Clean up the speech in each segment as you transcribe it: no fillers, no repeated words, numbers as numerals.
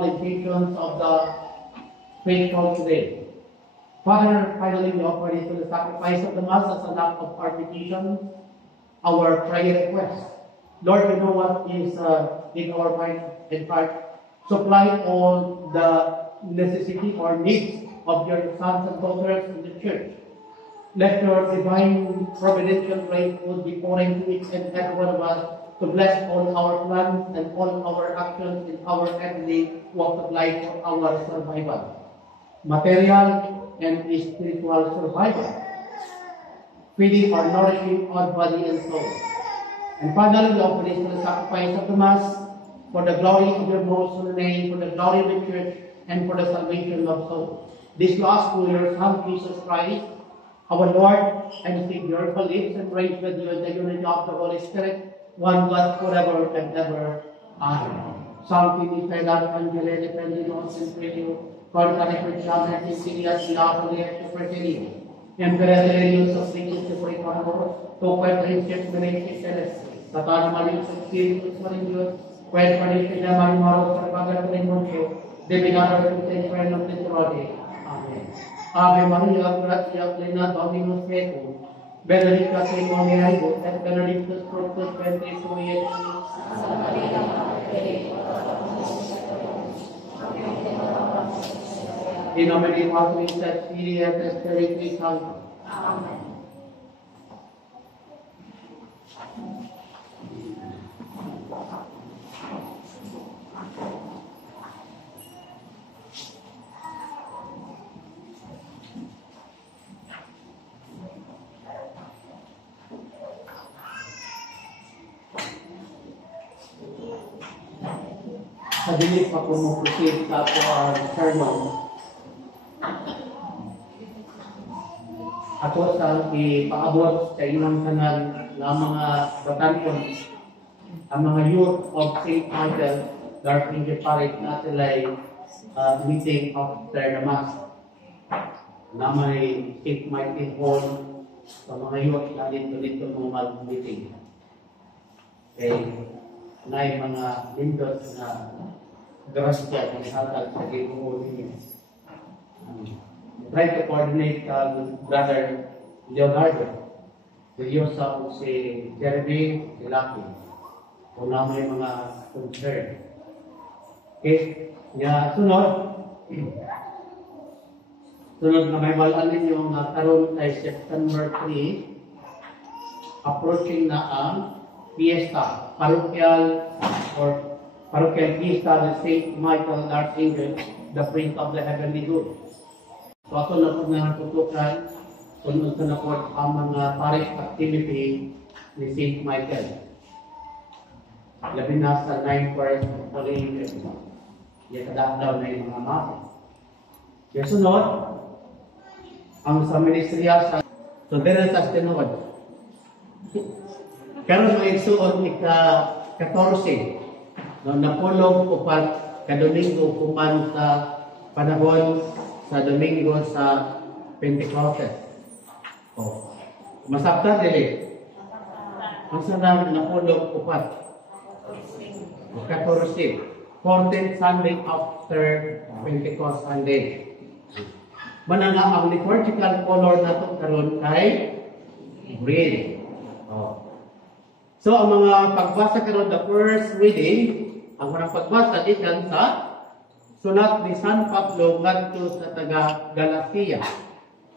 qualifications of the faithful today. Father, finally we offer this to the sacrifice of the Mass as an act of our petition, our prayer request. Lord, you know what is in our mind and heart. Supply all the necessity or needs of your sons and daughters in the church. Let your divine providential grace be pouring to each and every one of us to bless all our plans and all our actions in our everyday walk of life for our survival, material and spiritual survival, feeding or nourishing our body and soul. And finally, we offer this to the sacrifice of the Mass for the glory of your most holy name, for the glory of the church, and for the salvation of souls. This we ask through your Son, Jesus Christ, our Lord and Savior, who lives and reigns with you in the unity of the Holy Spirit, one God forever and ever. Amen. Sancti Michael Angele Defendinos in Prelio, Cortare Christiana in Syria, Siapoli et Fratelli, Imperatrius of Sicus de Preconor, Toque Principes Menexis Celestis, Satana Marius et Spiritus Malignos, Qued Panisina Marimaros Carpaga Trimoncio, Deminator Tutte Infernum Tetrode. Amen. Ave Maria, gratia plena Dominus tecum, benedicta tui mulieribus et benedictus fructus ventris tui, Iesus. Santa Maria, Mater Dei, ora pro nobis peccatoribus, nunc et in hora mortis nostre. In nomine Patris et Filii et Spiritus Sancti. Amen. Sa dilit pa po mo proceed sa po ang sermon. Ako sa ipaabot sa inyong tanan ng mga batangon, ang mga youth of St. Michael, Darfingge Parish na sila'y meeting after the Mass na may St. Michael Hall sa mga youth na dito mo mag-meeting. Okay. Na mga lindot na grasya ng hatag sa Ginoo ninyo. Try to coordinate Brother Leonardo, Seryosa o si Jeremy, si Lucky, kung na may mga concern. Okay? Sunod na may balaan ninyo nga karon ay September 3, approaching na ang fiesta, parochial fiesta of St. Michael Archangel, the Prince of the Heavenly Good. So ako na po nga natutukan kung ito na po ang mga parish activity ni St. Michael. Labi na sa 9 parish activity. Yung kadakdaw na yung mga masa. Yung sunod, ang sa ministrya sa Soberantas Tinod. Karon ay suot ika-14 no napulong upat ka Domingo kuman sa panahon sa Domingo sa Pentecostes. Oh. Masabta dili. Ang sanang napulong upat. 14 Sunday after Pentecost Sunday. Mananga ang liturgical color nato karon kay green. Oh. So, ang mga pagbasa karon the first reading, ang mga pagbasa dikan sa sulat ni San Pablo ngadto sa taga Galatia,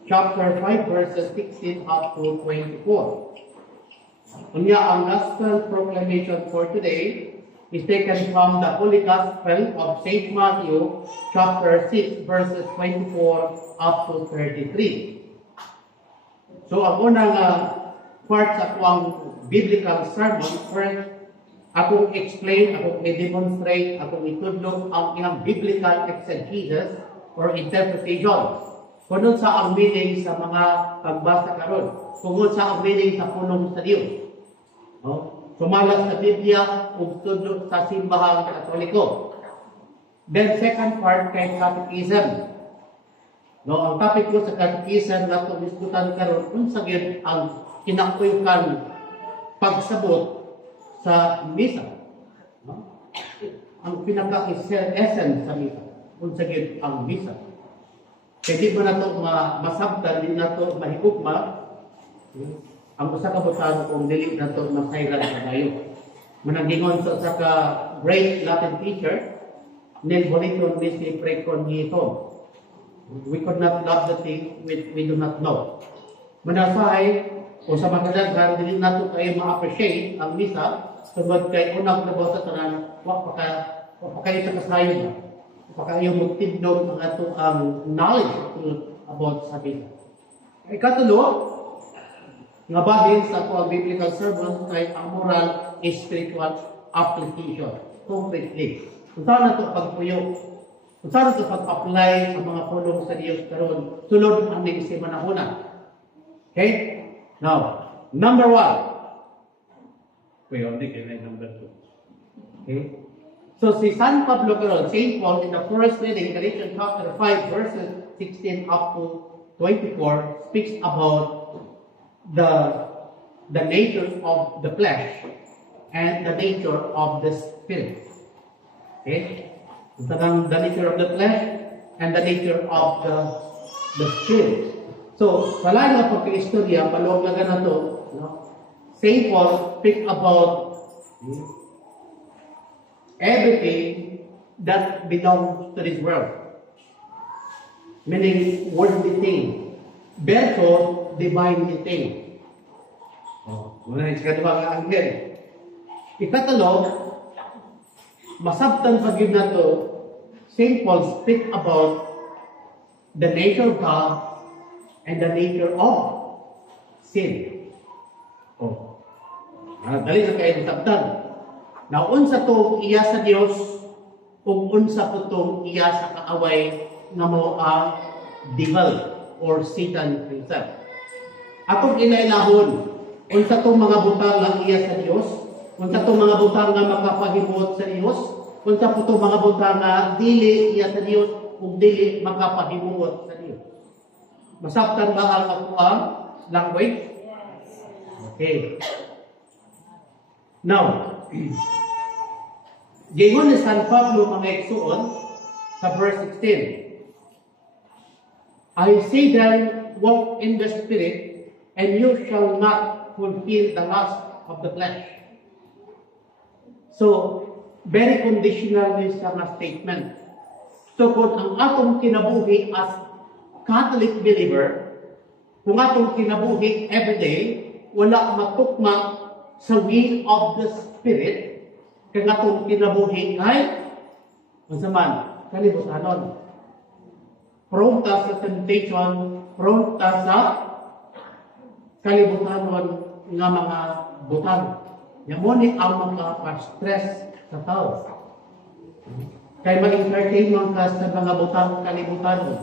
chapter 5 verses 16 up to 24. Unya ang gospel proclamation for today is taken from the Holy Gospel of St. Matthew, chapter 6 verses 24 up to 33. So, ang unang part sa akong biblical sermon, first, akong explain, akong i-demonstrate, akong itudlog ang iyang biblical exegesis or interpretation. Kung sa ang meaning sa mga pagbasa karon, kung sa ang meaning sa punong sa Diyos. No? Sumalat sa Biblia, ug tudlog sa simbahang Katoliko. Then second part kay catechism. No, ang topic ko sa catechism na itong diskutan karon kung sa gyud ang kinakuyukan pagsabot sa misa. No? ang pinaka-essence sa misa. Kung sagid ang misa. Kaya di ba na ito masabtan, di na ito mahigugma, ang usa ka butang kung dili na ito masayran sa tayo. Managingon sa ka great Latin teacher, nel volitum nisi precognitum. We could not love the thing we do not know. Manasay, kung sa magdadaghan, dili na ito kayo ma-appreciate ang misa, tungod kay unang trabaho sa tanan, wak pa kayo sa kasayon na. Pa kayo magtindog ang ato ang knowledge about sa misa. Ikatulo, nga bahin sa ako ang biblical sermon ay ang moral spiritual application. Completely. Kung saan na ito pagpuyo, kung saan na ito pag-apply sa mga pulong sa Diyos karon sulod ang ning si manahuna. Okay? Now, number 1. Wait, only can I number 2. Okay? So, si San Pablo karon, St. Paul, in the first reading, Galatians chapter 5, verses 16 up to 24, speaks about the nature of the flesh and the nature of the spirit. Okay? The nature of the flesh and the nature of the spirit. So, wala nga pagka-istorya, paluwag na ganito, St. Paul speak about everything that belongs to this world. Meaning, worldly thing. Versus divine thing. Muna yung kadwa nga anghel. Ikatalo, masabtan pag-yun na to, St. Paul speak about the nature of God and the nature of sin. Dali na kayo sabtan. Na unsa to iya sa Dios ug unsa po to iya sa kaaway nga mao ang devil or Satan himself. Atong ilailahon, unsa to mga butang nga iya sa Dios, unsa to mga butang nga makapahimot sa Dios, unsa po to mga butang nga dili iya sa Dios ug dili makapahimuot sa Dios. Masabtan ba ang ako language? Okay. Now, gingon ni San Pablo mga igsuon sa verse 16. I say then, walk in the Spirit, and you shall not fulfill the lust of the flesh. So, very conditional this statement. So, kung ang atong kinabuhi as Catholic believer, kung atong kinabuhi everyday, wala matukma sa will of the Spirit, kung atong kinabuhi ay, masaman, kalibutanon. Prone ta sa temptation, prone ta sa kalibutanon nga mga butang. Yamonit ang mga stress sa tao. Kaya ma-entertain man ka sa mga butang kalibutanon.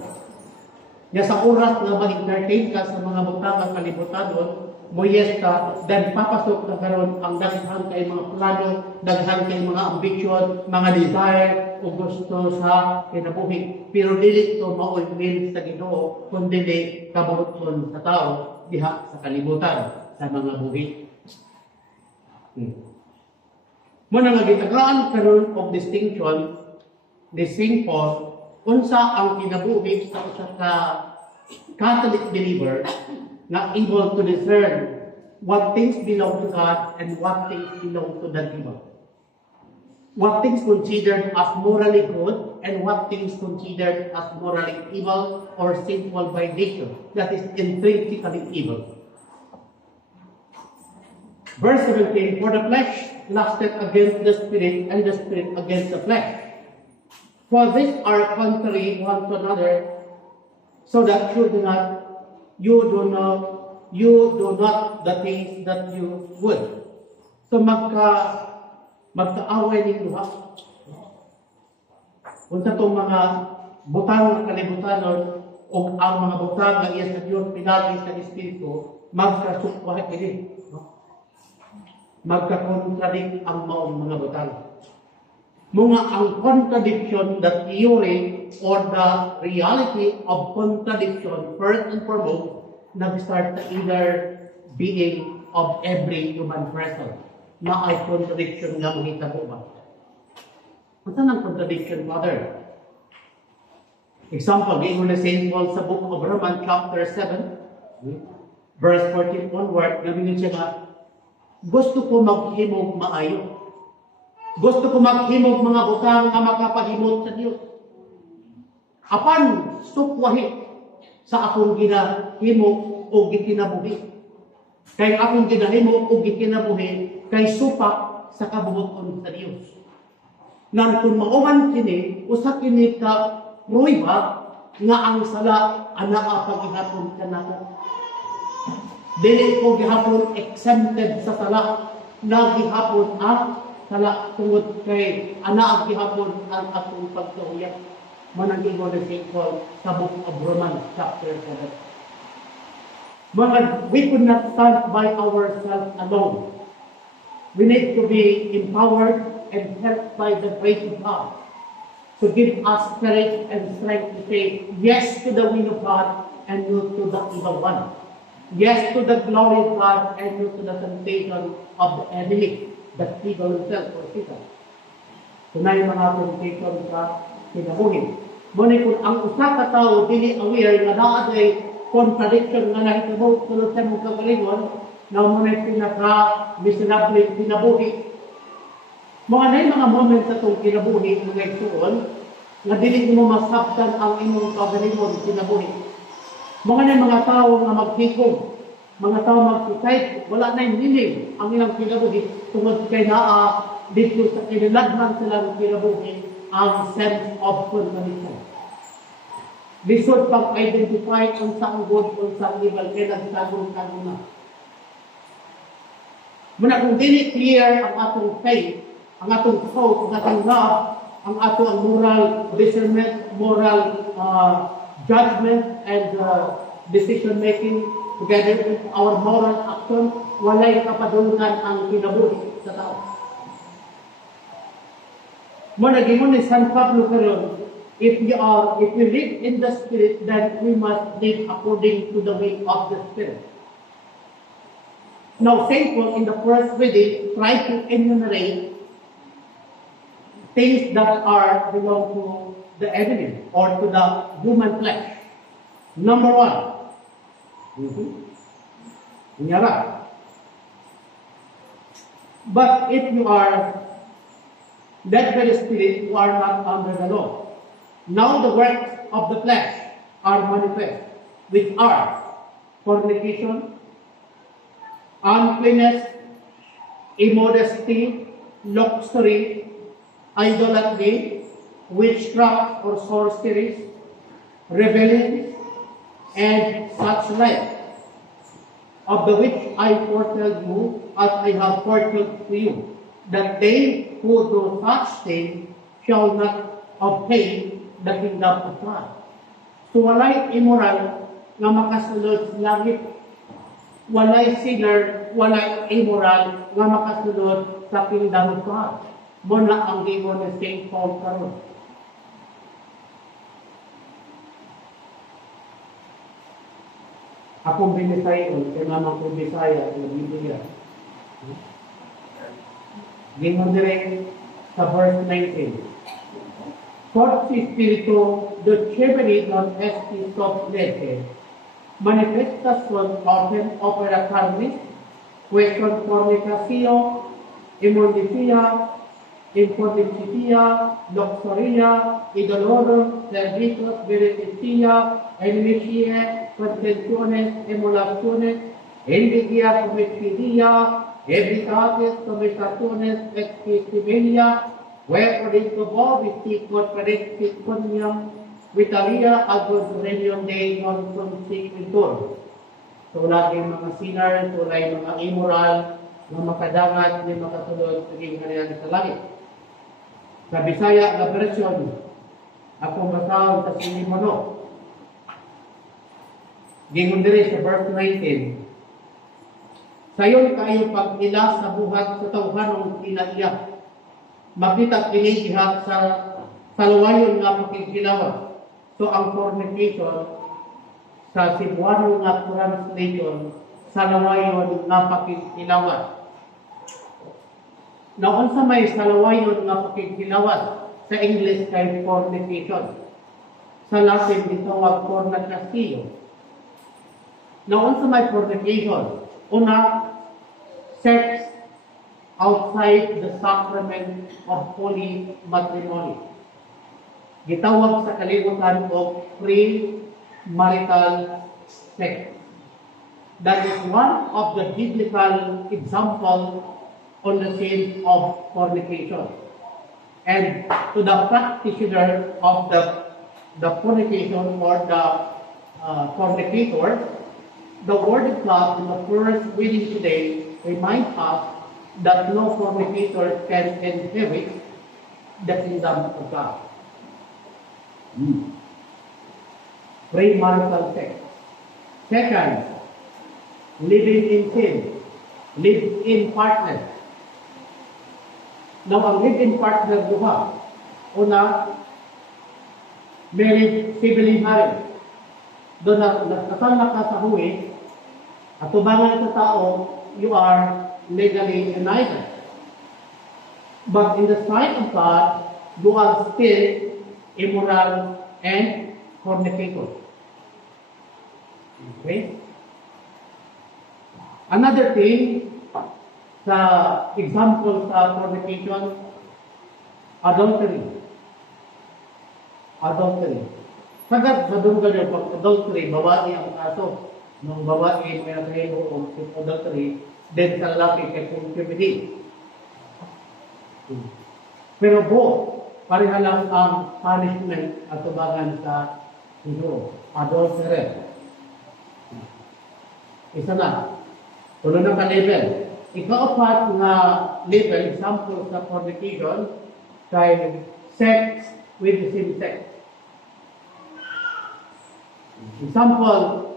Ya sa oras nga ma-entertain ka sa mga butang kalibutanon, muyes ka, dan papasok na karon ang daghan kay mga plano, daghan kay mga ambisyon, mga desire, o gusto sa kinabuhi. Pero dili ito maulwil sa Ginoo, kundi dili kabuton sa tao, diha sa kalibutan, sa mga buhi. Muna nga gitaglaan karon of distinction, the St. Paul, unsa ang kinabuhi sa usa ka Catholic believer na able to discern what things belong to God and what things belong to the devil. What things considered as morally good and what things considered as morally evil or sinful by nature, that is intrinsically evil. Verse 17, for the flesh lusted against the Spirit, and the Spirit against the flesh. For these are contrary one to another, so that you do not the things that you would. So magkaaway ni duha. Unsa tong mga butang nga kalibutanon o ang mga butang nga iya sa Dios pinagi sa Espiritu, magkasukwa ini. Magka-contradict ang maong mga butang. Mga ang contradiction, the theory or the reality of contradiction, first and foremost, nag-start sa inner being of every human person. Na ay contradiction nga mahitabo ba? Asa nang contradiction, Father? Example, giingon na St. Paul sa book of Romans chapter 7, verse 14 onward, gamingon siya nga, gusto ko maghimog maayo. Gusto ko maghimog mga butang nga makapahimot sa Dios. Apan sukwahi sa akong ginahimo o gikinabuhi. Kay akong ginahimo o gikinabuhi kay supak sa kabubuton sa Dios. Nan kung mauman kini, usa kini ka pruiba nga ang sala anaa paghihapon kanako. Dili ko gihapon exempted sa sala, nagihapon ang sala tungod kay anaa gihapon ang akong pagtuoyan. Manang-ingon na St. Paul sa book of Romans chapter 7. We could not stand by ourselves alone. We need to be empowered and helped by the grace of God to give us courage and strength to say yes to the will of God and no to the evil one. Yes to the glory of God and no to the temptation of the enemy, the evil himself or Satan. Tunay mga temptation sa kinabuhi. Muna kung ang usa ka tao dili aware nga naa day contradiction nga nahitabo sulod sa mong kagalingon, na muna pinaka-miserable kinabuhi. Mga moments sa itong kinabuhi, mga igsuon, nga dili mo masabtan ang imong kagalingon kinabuhi. Mga tao nga magtikog, mga tao mag-suicide, wala na yung meaning ang ilang kinabuhi, tungod kay naa dito sa kiniladman silang kinabuhi, ang sense of contradiction. Lisod pag-identify kung saan good, kung saan evil, kaya nagtagong-tagong na. Muna kung dili clear ang atong faith, ang atong hope, ang atong love, ang atong moral discernment, moral judgment, and decision-making, together with our moral action, walay kapadulungan ang kinabuhi sa tao. Muna gingon ni San Pablo karon, if we live in the Spirit, then we must live according to the way of the Spirit. Now, St. Paul in the first reading tried to enumerate things that belong to the enemy or to the human flesh. Number one, but if you are led by the Spirit, you are not under the law. Now the works of the flesh are manifest, which are fornication, uncleanness, immodesty, luxury, idolatry, witchcraft or sorceries, rebellion, and such like, of the which I foretell you, as I have foretold to you, that they who do such things shall not obtain the kingdom of God. So walay immoral nga makasulod sa langit. Walay sinner, walay immoral nga makasulod sa kingdom of God. Muna ang gingon ni St. Paul karon. Akong binisayon, kaya naman kong Bisaya, yung Biblia. Gingon dire sa verse 19. Por si Espíritu dulcemente non esti soplete, manifestación autem opera carnis, pues con fornicación, inmundicia, impudicitia, luxuria, idolorum, servicios, viricitia, envicie, contenciones, emulaciones, envidia, homicidia, ebridates, conversaciones, exquisibilia, wherefore is to all visticot predictonium, vitalia, agos reunion de non consequitur. So, lagi mga sinner, tulay mga immoral, mga makadangat, hindi makasulod, naging kanila sa langit. Sa Bisaya na version, akong basahon sa Sinimono. Gingon diri sa verse 19. Sayon kayo pag-ila sa buhat sa tawhanong kinaiyak. Makita kini diha sa salawayon nga pakighilawan. So ang fornication sa Cebuano nga translation, salawayon nga pakighilawan. Naon sa may salawayon nga pakighilawan, sa English kay fornication. Sa Latin, gitawag fornicatio. Now, sa may fornication, una, sex outside the sacrament of holy matrimony. Gitawag sa kalibutan o pre-marital sex. That is one of the biblical examples on the sin of fornication. And to the practitioner of the fornication or the fornicator, the Word of God in the first reading today reminds us that no fornicator can inherit the kingdom of God. Premarital sex. Second, living in sin. Live-in partner. Now, ang live-in partner duha. Una, married, civilly married. Doon na kasama ka sa huwi, at tubangan sa tao, you are legally united. But in the sight of God, you are still immoral and fornicator. Okay? Another thing, sa example sa fornication, adultery. Adultery. Sagat sa dungal yung pag-adultery, babae ang kaso. Nung babae may nakahilo o adultery, then sa lalaki kay concubinage. Pero pareha lang ang punishment at tubangan sa adultery. Isa na. Tulo na ka-level. Ika-apat na level, example sa fornication, kay sex with the same sex. Example,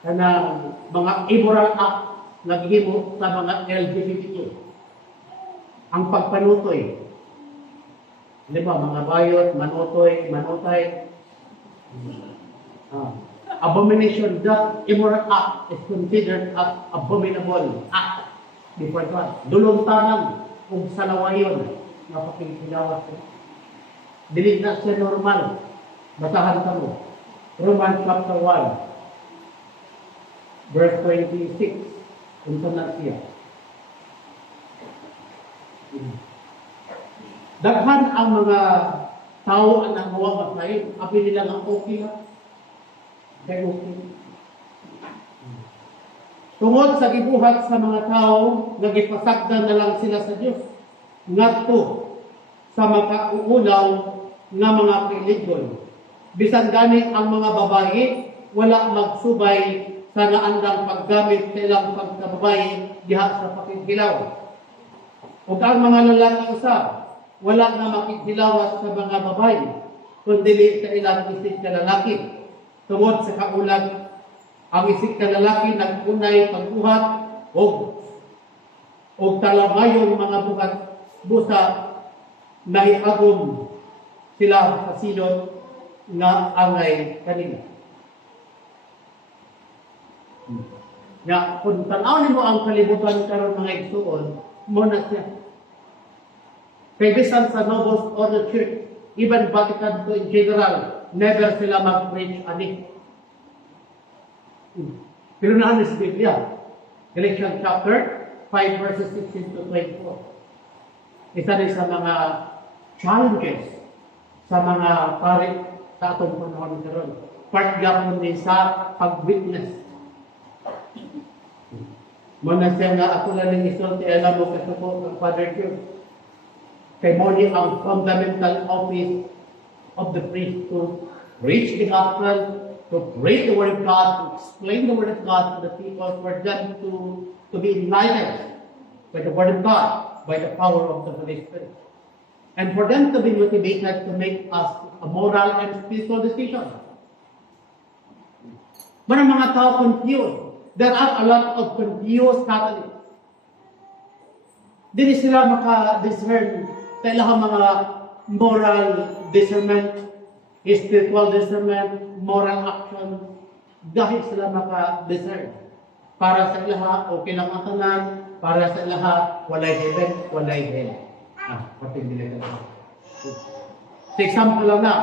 kanang mga immoral act naghimo sa mga LGBTQ. Ang pagpanutoy. Di ba, mga bayot, manutoy, manutay. Abomination, that immoral act is considered as abominable act. Different one. Duluntanan kung salawayon na pakikinawas. Dili na siya normal. Basahan ka mo. Romans chapter 1, verse 26. Unsa na siya. Daghan ang mga tao ang nagawa basahin. Abi nila nga okay ha. Okay. Tungod sa gibuhat sa mga tao, nagipasagdan na lang sila sa Diyos. Ngadto sa makauulaw nga mga religion. Bisan gani ang mga babae, wala magsubay sa naandang paggamit sa ilang pagkababae diha sa pakighilaw. Ug ang mga lalaki usab, wala na makighilawas sa mga babae, kundi sa ilang isig ka lalaki. Tungod sa kaulag, ang isig ka lalaki nag-unay pagbuhat o talamayong mga busa na iagom sila sa silot nga angay kanila. Nga, kung tanawin mo ang kalibutan karon mga igsuon, mo na siya. Kay bisan sa Nobles Order Church, even Vatican II in general, never sila mag-preach ani. Pero naan sa Biblia, Galatians chapter 5 verses 16 to 24. Isa rin sa mga challenges sa mga pari sa atong panahon karon. Part gapon din sa pag-witness. Muna siya nga ako lang ng isulti, alam mo kasuko ng Father George. Kay mo ang fundamental office of the priest to preach the gospel, to pray the word of God, to explain the word of God to the people, for them to be enlightened by the word of God, by the power of the Holy Spirit. And for them to be motivated to make us a moral and spiritual decision. But ang mga tao confused. There are a lot of confused Catholics. Dili sila maka-discern sa ilang mga moral discernment, spiritual discernment, moral action, dahil sila maka-discern. Para sa ilaha, okay lang ang tanan. Para sa ilaha, walay heaven, walay hell. Pati hindi na. Sa example lang na,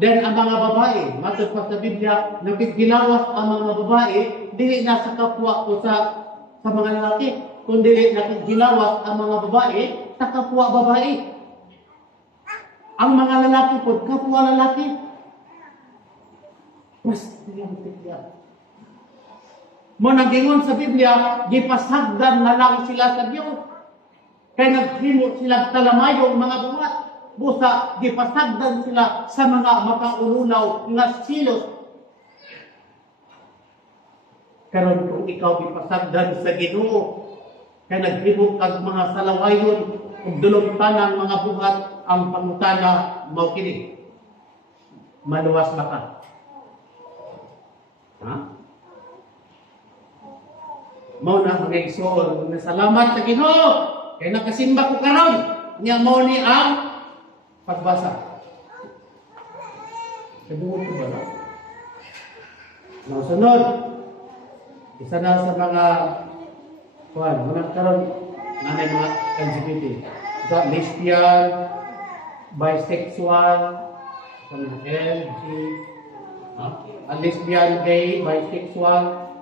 then ang mga babae, matod pa sa Biblia, nakikilawas ang mga babae, dili na sa kapwa o sa mga lalaki, kundi nakikilawas ang mga babae sa kapwa babae. Ang mga lalaki po, kapwa lalaki. Mas Biblia. Mo nagingon sa Biblia, gipasagdan na lang sila sa Diyos. Kaya naghimo sila talamayong mga buhat. Busa, gipasagdan sila sa mga makaulunaw nga silos. Karon kung ikaw gipasagdan sa Ginoo, kaya naghimo kag mga salawayon ug dulong tanang mga buhat, ang pangutana mao kini. Maluwas ba ka? Ha? Mao na ang igsoon, salamat sa Ginoo kay nakasimba ko karon. Nya mao ni ang pagbasa. Kaduol ko ba na? Sunod. Isa na sa mga mga karon nanay mga LGBT. Isa lesbian, bisexual, LG, lesbian, gay, bisexual,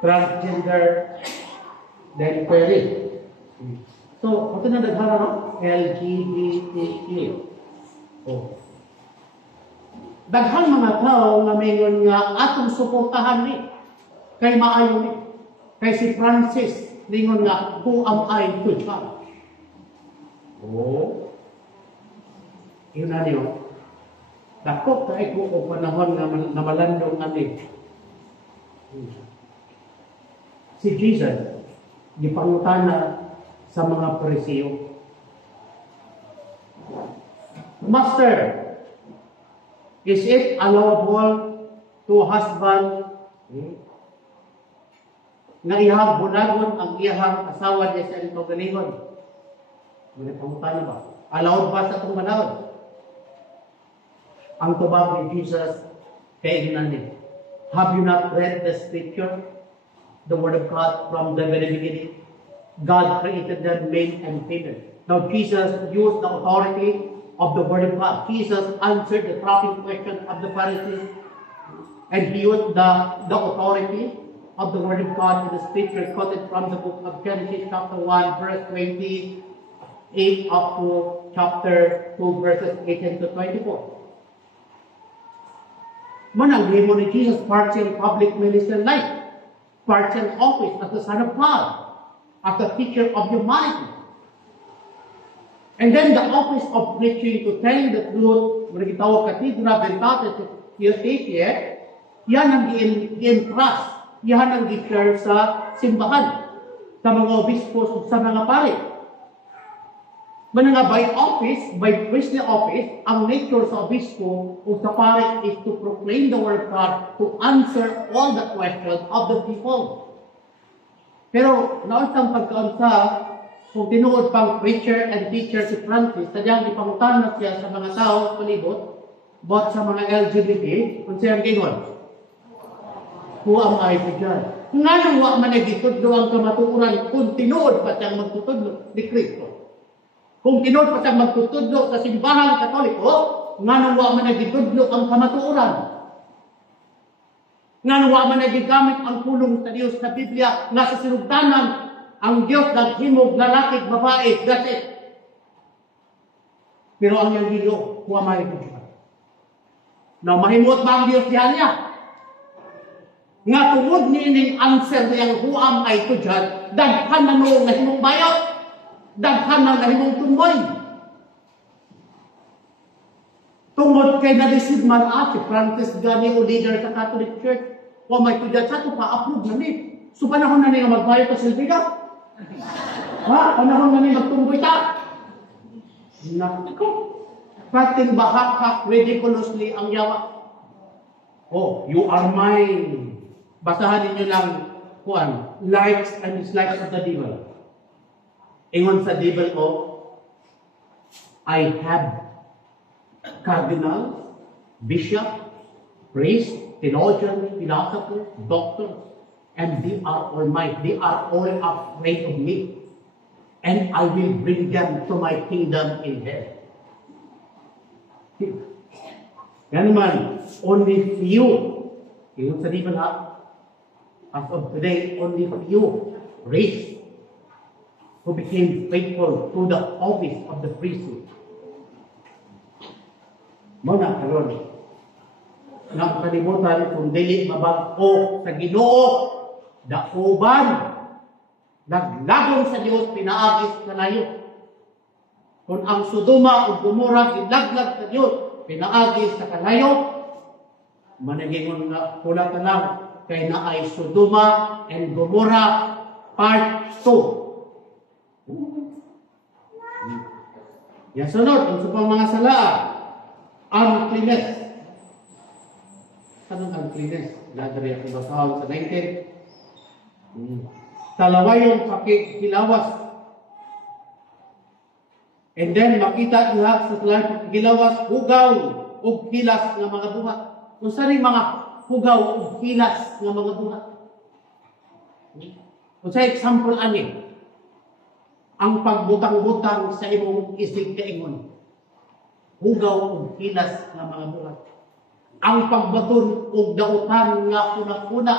transgender, then query. So, ito na naghara, no? LGBTQ. Oh. Daghang mga tao nga mayroon nga atong suportahan ni. Kay maayo ni. Kay si Francis, lingon nga, who am I to judge? Oh. Yun na niyo. Dakot ka ito o panahon na malandong ani. Si Jesus, gipangutana sa mga Pariseo. Master, is it allowable to husband nga iyang bunagon ang iyang asawa niya sa itong galingon? May pangutana ba? Allowed ba sa itong manawad? Ang tubag ni Jesus kay Ginandi. Have you not read the scripture? The word of God from the very beginning. God created them male and female. Now Jesus used the authority of the word of God. Jesus answered the troubling question of the Pharisees, and he used the authority of the word of God in the scripture quoted from the book of Genesis chapter 1 verse 28 up to chapter 2 verses 18 to 24. Manang himo ni Jesus partial public ministry life, partial office as the Son of God, as the teacher of humanity. And then the office of preaching to tell the truth, when gitawag katidra, veritatis, theotesia, yan ang i-entrust, yan ang i-share sa simbahan, sa mga obispos, sa mga pari. Mananga by office, by priestly office, ang nature sa obispo o sa pari is to proclaim the word of God, to answer all the questions of the people. Pero nausang pagkaunsa, kung tinuod pang preacher and teacher si Francis, sadyang ipangutanan siya sa mga tao palibot, bot sa mga LGBT, kung siyang gingon, who am I to judge? Nga nang wa man nagitudlo ang kamatuoran, kung tinuod pa siyang magtutudlo ni Kristo. Kung tinuod pa siyang magtutudlo sa simbahan katoliko, nga nang wa man nagitudlo ang kamatuoran. Nga nang wa man nagigamit ang pulong sa Dios sa Biblia, nga sa sinugdanan, ang Diyos naghimog lalaki babae, that's it. Pero ang iyang Ginoo, huwag mahimot. Now, mahimot ba ang Diyos diyan niya? Nga tungod ni ining answer niyang who am I to judge, daghan na noong nahimong bayot, daghan na nahimong tumboy. Tungod kay na-receive man si Francis Gani o leader sa Catholic Church, who am I to judge, sa ito pa-approve na ni. So, panahon na niya magbayot sa silbiga. Ha? Panahon na niya magtumboy ta. Nako. Pating bahak-hak ridiculously ang yawa. Oh, you are mine. Basahan ninyo lang, kuan, likes and dislikes of the devil. Ingon sa devil, oh, I have cardinals, bishops, priests, theologians, philosophers, doctors, and they are all mine. They are all afraid of me. and I will bring them to my kingdom in hell. Yan naman, only few, yung sa Bible ha, as of today, only few raised who became faithful to the office of the priesthood. Muna karon, nakalimutan kung dili mabag-o sa Ginoo, dauban, naglagom sa Dios pinaagis kanayo. Kung ang Sodoma o Gomora gilaglag sa Dios pinaagis sa kanayo, managingon nga pula tanaw kay naay Sodoma and Gomora part 2. Yan sunod, ang supang mga sala, uncleanness. Anong uncleanness? Lagari ako basahon sa 19. Talawayong pakikilawas. And then, makita niya sa talawayong pakikilawas, hugaw o kilas ng mga buhat. Kung saan mga hugaw o kilas ng mga buhat. Kung sa example, ani, ang pagbutang-butang sa imong isig kaingon, hugaw o kilas ng mga buhat. Ang pagbaton o dautan nga kuna-kuna.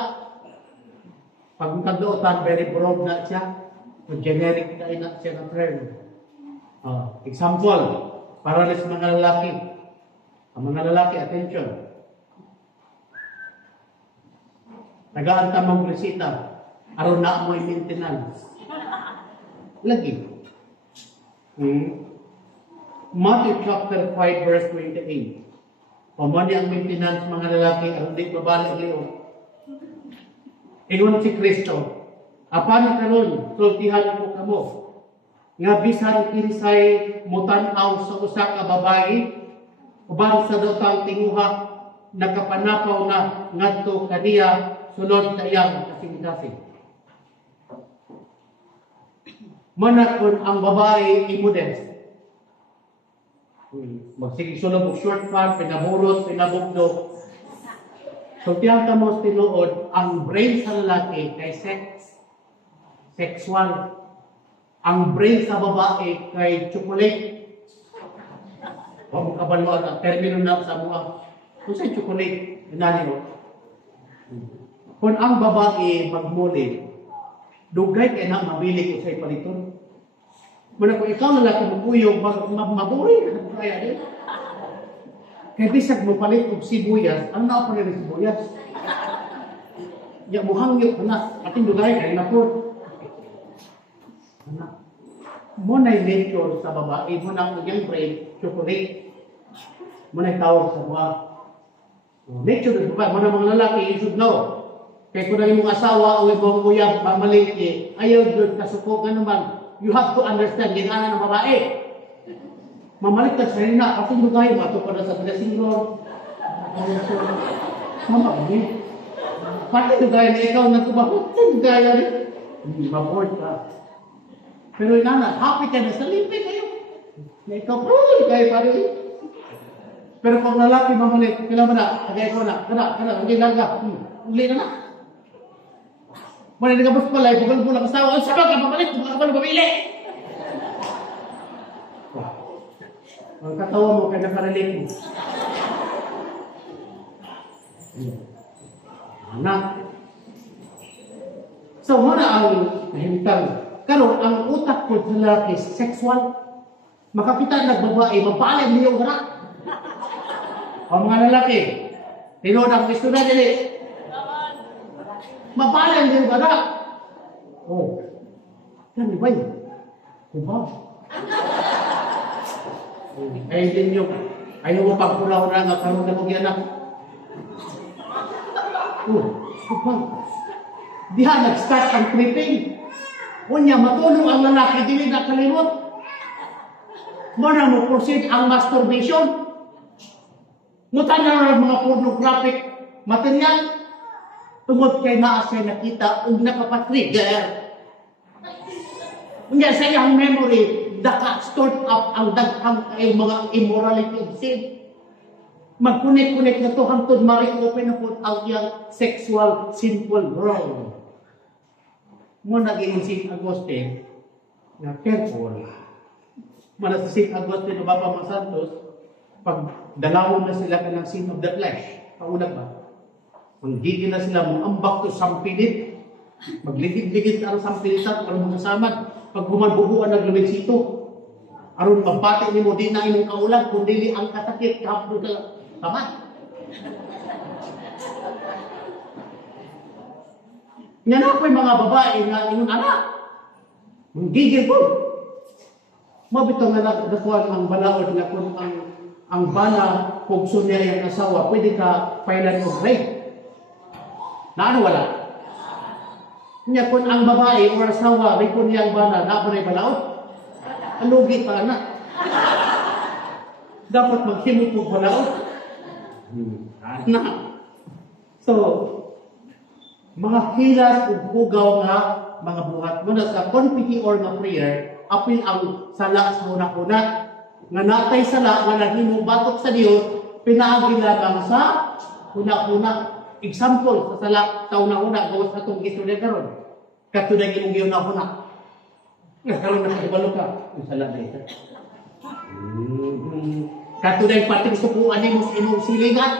Pag dautan, very broad na siya. O generic na siya na term. Example, para sa mga lalaki. Ang mga lalaki, attention. Tagaan ka mong resita. Aron na mo'y maintenance. Lagi. Matthew chapter 5 verse 28. Pamani ang maintenance mga lalaki aron di babalik liyo. Ingon si Kristo, apan karon sultihan ko kamo nga bisan kinsay mutan-aw sa usa ka babayi uban sa dotang tinguha nakapanapaw na ngadto kaniya sulod sa iyang kasing-kasing. Manakon ang babae imodest. Magsige sulod og short pants, pinaburot, pinabugdo. So tiyan ka mo tinuod, ang brain sa lalaki kay sexual. Ang brain sa babae kay chocolate. Huwag mo kabaluan ang termino na sa mga. Kung sa'y chocolate, inani mo. Kung ang babae magmuli, dugay kay na mabili ko sa'y paliton. Muna kung ikaw lalaki maguyog, maburi. Kaya din. Kaya bisag mo palit og sibuyas, ang naa pa rin sibuyas. Ya muhangyok na, ating dugay kay na po. Muna yung nature sa babae, muna ang yung brain, chocolate. Muna yung tawag sa buha. Nature sa babae, muna mga lalaki, you should know. Kaya kung naging mong asawa o ibang uyab, mamaliki, ayaw doon kasuko ka naman. You have to understand, ginanan ng babae. Mamalik ka sa na, ating lugay, matupada sa blessing Lord. Mamalik. Pati lugay na ikaw nagkubakot, lugay na rin. Maboard ka. Pero inana, happy ka na sa limpin kayo. Na ikaw, kayo pa rin. Pero kung lalaki mamalik, kailangan na, kagaya ko na, hindi laga, uli na na. Muna nagabos pala, bugal-bulang asawa, ang sabag ka mamalik, kung ka ba mabili? Ang katawa mo, kaya nakaralik mo. Anak. So, muna ang nahintang. Karon ang utak ko sa lalaki, sexual. Makapita nagbabae, mabalag niyo ka na. Ang mga lalaki, tinood ang gusto na dili. Mabalag niyo ka na. Oh, yan di ba yun? Diba? Ay din yung, ayaw mo pagpulaw na nga karoon na mong yanak. Oh, diba? Diha, nag-start ang tripping. Unya, matulong ang lalaki, dili na kalimot. Muna mo proceed ang masturbation. Mutan na mga pornographic material. Tungod kay naa siya nakita ug nakapatrigger. Unya sa iyang memory, naka-stored up ang daghang kay mga immorality of sin. Mag-connect na to hangtod ma-reopen na po ang iyang sexual sinful world. Mo naging si Agustin, na careful. Mana sa St. Agustin o Papa Mga Santos, pag dalawon na sila ka ng sin of the flesh, paunag ba? Manggigil na sila, ambak to sampilit, magligid-ligid ang sampilitan, aron magkasamad, pag humalbuhuan ng lumigsito, aron magbati ni mo, di na imong kaulag, kundi ang katakit, kahapon ka tamad. Nga na ako'y mga babae nga inyong anak, manggigil po. Mabito nga nagdakuan ang balaod nga kung ang bala kung sunyari ang asawa, pwede ka pailan o rape. Na ano wala? Nga kung ang babae o asawa, rape niya ang bala, na po na balaod? Alugi pa na. Dapat maghimot po balaod. Na. So, mga hilas o hugaw nga mga buhat mo na sa confiteor nga prayer, apil ang sala sa una-una. Nga natay sala, nga nahimong batok sa Diyos, pinaagi lamang sa una-una. Example, sa sala sa una-una, gawas na itong istorya karon. Katunay imong giuna-una. Karon na kabalo ka, ang sala na ito. Katunay pating sukuan ni mo sa imong silingan.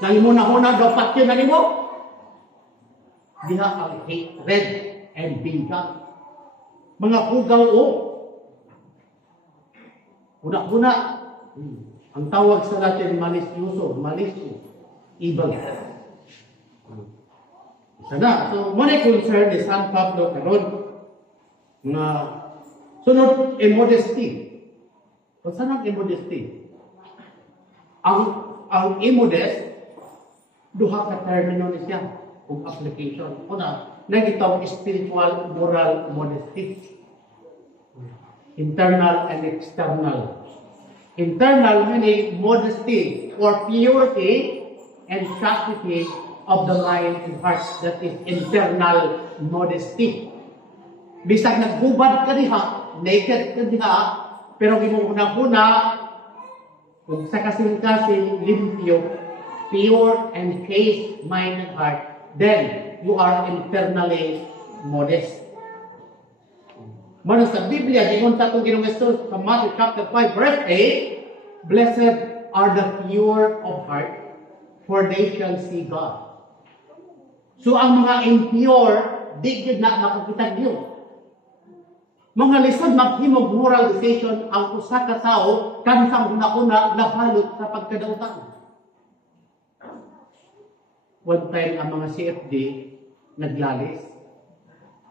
Nang imo na-una, dapat yun na mo. Diha ang hatred and bingka. Mga hugaw o. Una-una, ang tawag sa Latin, malisyoso, malisyo, evil. Isa na. So, muna concern ni San Pablo karon nga sunod, immodesty. O saan ang immodesty? Ang immodest, duha ka termino ni siya. Kung application. Una, nagitaw spiritual, moral modesty. Internal and external. Internal meaning modesty or purity and chastity of the mind and heart. That is internal modesty. Bisag naghubad ka diha, naked ka diha, pero gimong una-una, kung sa kasing-kasing limpyo, pure and chaste mind and heart, then you are internally modest. Mano sa Biblia, gingon sa itong Ginoong Hesus sa Matthew chapter 5, verse 8, blessed are the pure of heart, for they shall see God. So ang mga impure, di gid na makakita Dios. Mga lisod maghimog moral decision ang usa ka tawo kansang una-una nabalot sa pagkadautan. One time, ang mga CFD naglalis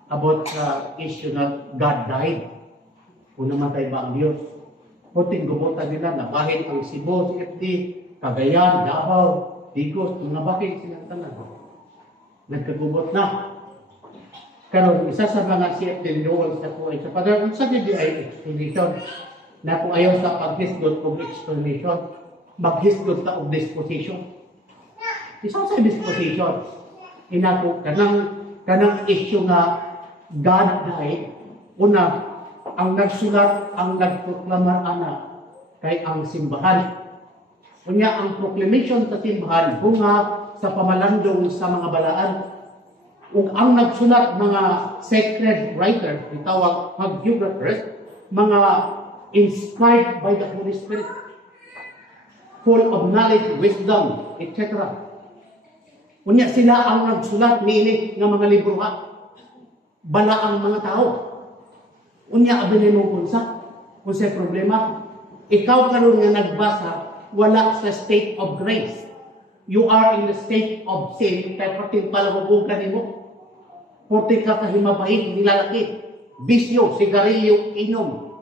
about sa issue na God died. Kung namatay ba ang Diyos? Puting gumutan nila, nabahin ang Cebu, CFD, Cagayan, Davao, Digos, nabahin silang tanan. Nagkagubot na. Karon isa sa mga CFD renewal sa kuhay sa Father, ang sabi di ay explanation. Na kung ayaw sa paghisgot kung explanation, maghisgot sa of disposition. Isa sa disposition. Inato, kanang issue nga God died, una, ang nagsulat, ang nagproklamar ana, kay ang simbahan. Kunya, ang proclamation sa simbahan, bunga sa pamalandong sa mga balaan. Ug ang nagsulat, mga sacred writers, itawag hagiographers, mga inspired by the Holy Spirit, full of knowledge, wisdom, etc. Kunya sila ang nagsulat niini nga mga libro ha. Bala ang mga tao. Unya abin mo kung sa problema. Ikaw karon nga nagbasa, wala sa state of grace. You are in the state of sin, kaya pating palahubog ka nimo. Porti ka kahimabait, nilalaki. Bisyo, sigarilyo, inom.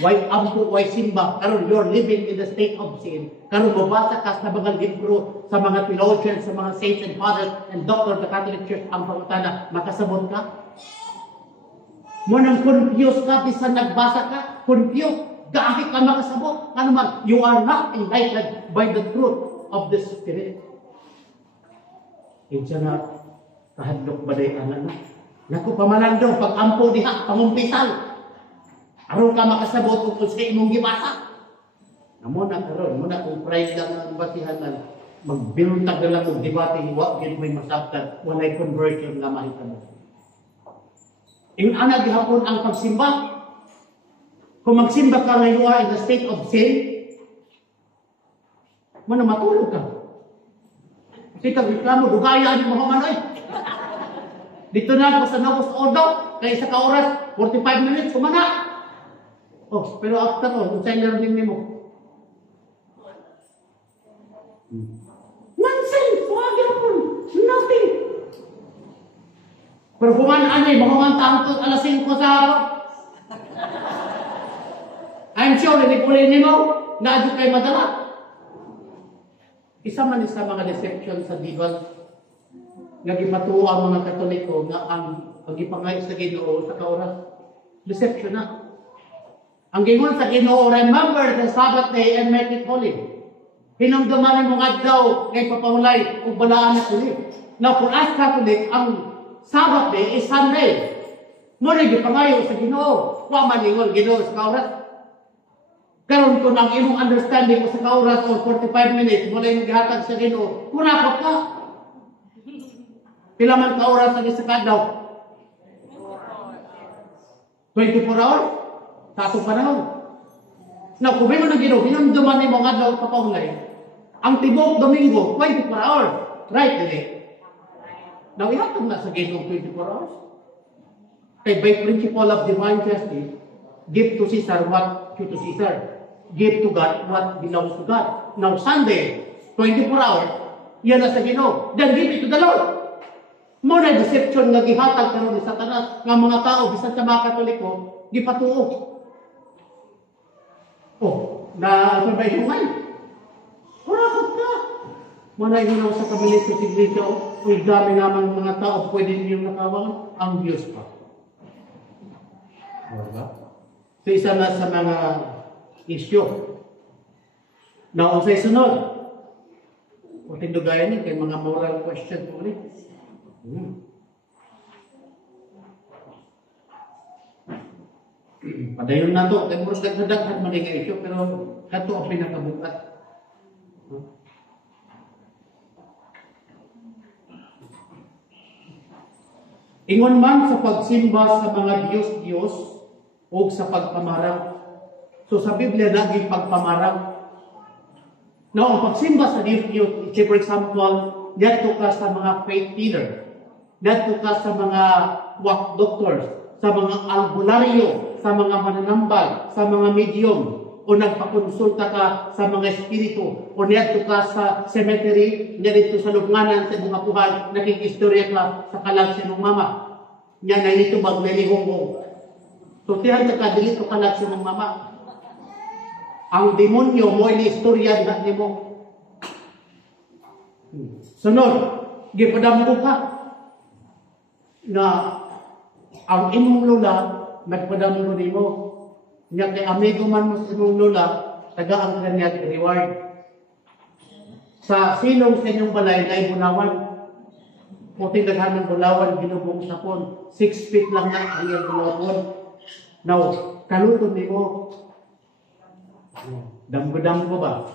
Why ampo, why simba? Karon you're living in the state of sin. Karon mabasa ka sa mga libro, sa mga theologians, sa mga saints and fathers and doctors of the Catholic Church, ang pangutana, makasabot ka? Munang confused ka, bisan nagbasa ka, confused. Dahil ka makasabot. Ano man, you are not enlightened by the truth of the Spirit. Insya na, kahadlok ba day anak na? Naku, pamalando, pag ampo diha, pangumpisal. Aron ka makasabot kung sa imong gibasa. Muna karon, muna kung pride lang ang basihanan, magbiruntag na lang ng debate, huwag yun may masabtan, walay conversion na mahitabo. Ing ana gihapon ang pagsimba. Kung magsimba ka nga you are in the state of sin, man matulog ka. Kasi kag reklamo dugayaan mo manoy. Dito na ako sa Navos Odo, kay isa ka oras, 45 minutes kumana. Oh, pero after all, sa learning nimo. Nonsense, wag yun. Nothing. Pero kuman ani, mahuman tangtod alas 5 sa hapon. I'm sure hindi po rin nimo, naadyo kay madala. Isa man sa mga deception sa devil, nga gipatuo ang mga Katoliko nga ang pagipangay sa Ginoo sa kauras. Deception na. Ang gingon sa Ginoo, remember the Sabbath day and make it holy. Hinumduman mo nga daw kay papahulay ug balaan na uli. Now for us Catholic, ang Sabbath day is Sunday. Mo rin gipangayo sa Ginoo. Wa man ingon Ginoo sa kauras. Karon kung ang imong understanding mo sa kauras or 45 minutes, mula yung gihatag sa Ginoo, kurakot ka. Pila man ka oras ang isa ka daw? 24 hours? Sa atong panahon. Now, kung may mo na Ginoo, hinumduman ni mga daw kapahulay, ang tibok Domingo, 24 hours. Right, hindi? Now, ihatong na sa Ginoo 24 hours. Kaya by principle of divine justice, give to Caesar what due to Caesar. Give to God what belongs to God. Now, Sunday, 24 hours, yan na sa Ginoo. Then give it to the Lord. Mo na deception nga gihatag karon ni Satanas nga mga tao bisan sa mga Katoliko gipatuo. Oh, na sabay humay. Ora ka. Mo na inaw sa kabilis sa iglesia o dami namang mga tao pwede niyo nakawang ang Diyos pa. Diba? So isa na sa mga issue. Na unsay sunod? O tindugayan ni kay mga moral question po ulit. Padayon na to, kay murag dagdag man nga issue pero kato ang pinakabukat. Ingon man sa pagsimba sa mga Diyos-Diyos o sa pagpamarang. So sa Biblia naging pagpamarang. Now, ang pagsimba sa Diyos-Diyos, for example, dito ka sa mga faith healer, dito ka sa mga walk doctors, sa mga albularyo, sa mga mananambal, sa mga medium, o nagpakonsulta ka sa mga espiritu, o dito ka sa cemetery, dito sa lubnganan sa mga puhan, nakikistorya ka sa kalag sa mama. Yan ay nito maglilihong mo. So, tiyan ka dito kalag sa mama. Ang demonyo mo ay istorya na mo. Sunod, gipadamgo ka na ang imong lola nagpadamgo nimo. Nya kay amigo man mo sa imong lola, taga ang kanya reward. Sa silong sa inyong balay na bunawan. Puting daghan ng bulawan ginubong sa pon. 6 feet lang na ang iyang bulawan. Now, kaluton nimo. Damgo-damgo ba?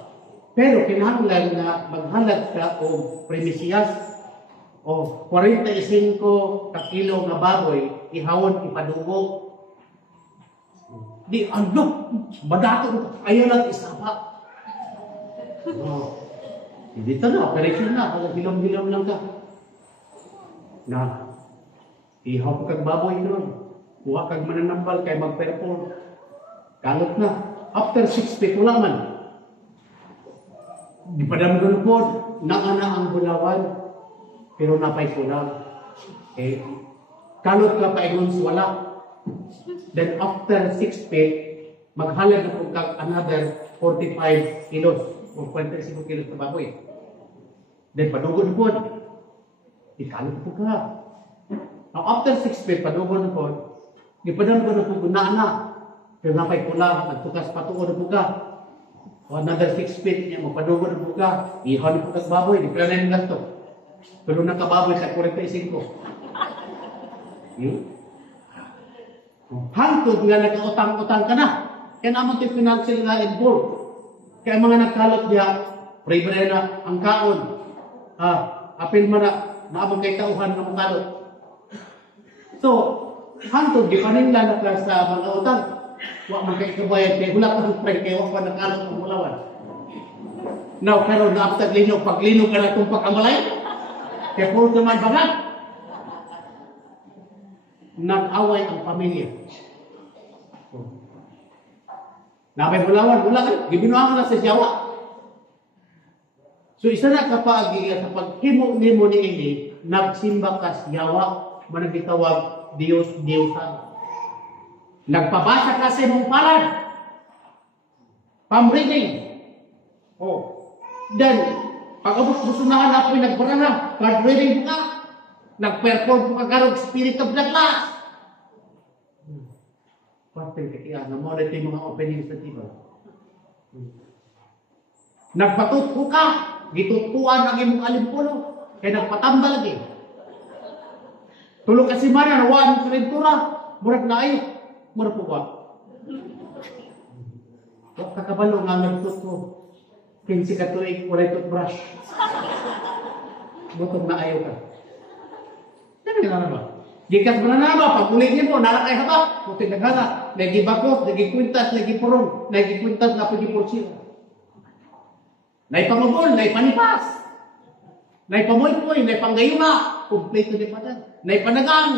Pero kinahanglan na maghalag ka o premisyas o 45 ka kilo nga baboy ihawon ipadungog. Di ano, badato ayaw lang isa pa. Dito na, operation na, pag hilom-hilom lang ka. Na, ihaw kag baboy doon. Kuha kag mananambal kay mag-perform. Kalot na. After 6 feet, wala man. Di pa damgon po, naana ang bulawan, pero napay kulang. Okay? Kalot ka pa ingon wala. Then after 6 feet, maghalag na po kag another 45 kilos o 45 kilos na baboy. Then padugod po, ikalot po ka. Now after 6 feet, padugod po, ipadamgon na po naana. Pero napay pula, nagtukas patuod na buka. O another 6 feet niya, mapadugod na buka. Ihaw na bukas baboy, di pala na yung gasto. Pero nakababoy sa 45. Hantod nga nagkautang-utang ka na. Kaya naman ito financial na involved. Kaya mga nagkalot niya, pray ba na ang kaon. Apil mo na, naamang kay tauhan na makalot. So, Hantod, di pa nila naklas sa mga utang. Wa man kay kabayad kay hulak ang pray kay wa pa nakalot ang mulawan. Now, karon na after linog, paglinog ka na itong pagkamalay, kaya puro naman bagat. Nag-away ang pamilya. Nabay mulawan, wala ka, gibinuangan na sa siyawa. So, isa na kapag sa paghimo-himo ni Eli, nagsimba ka siyawa, managitawag Diyos, Diyosan. Nagpabasa ka sa mong palad. Pam-reading. Oh. Then, pag-abot busunahan na ako'y nagbaraha, card reading ka, nag-perform ka karong spirit of the class. Parte kaya na mo na ito yung mga openings na tiba. Nagpatutpo ka, gitutuan ang imong alimpulo, kaya nagpatambal lagi. Tulog kasi mana, nawaan ng karentura, murag na ayo, murag po ba? Huwag kakabalo nga nagtutpo. 15 ka tuig, walay toothbrush. Butog na ayaw ka. Ano yung ba? Gikas mo na ba? Pag ulit niyo po, narakay haba. Puting naghana. Lagi bakos, lagi kwintas, lagi purong. Lagi kwintas, lagi porsiyo. Naipangubol, naipanipas. Naipamoy-poy, naipangayuma. Kompleto di pa dyan. Naipanagang.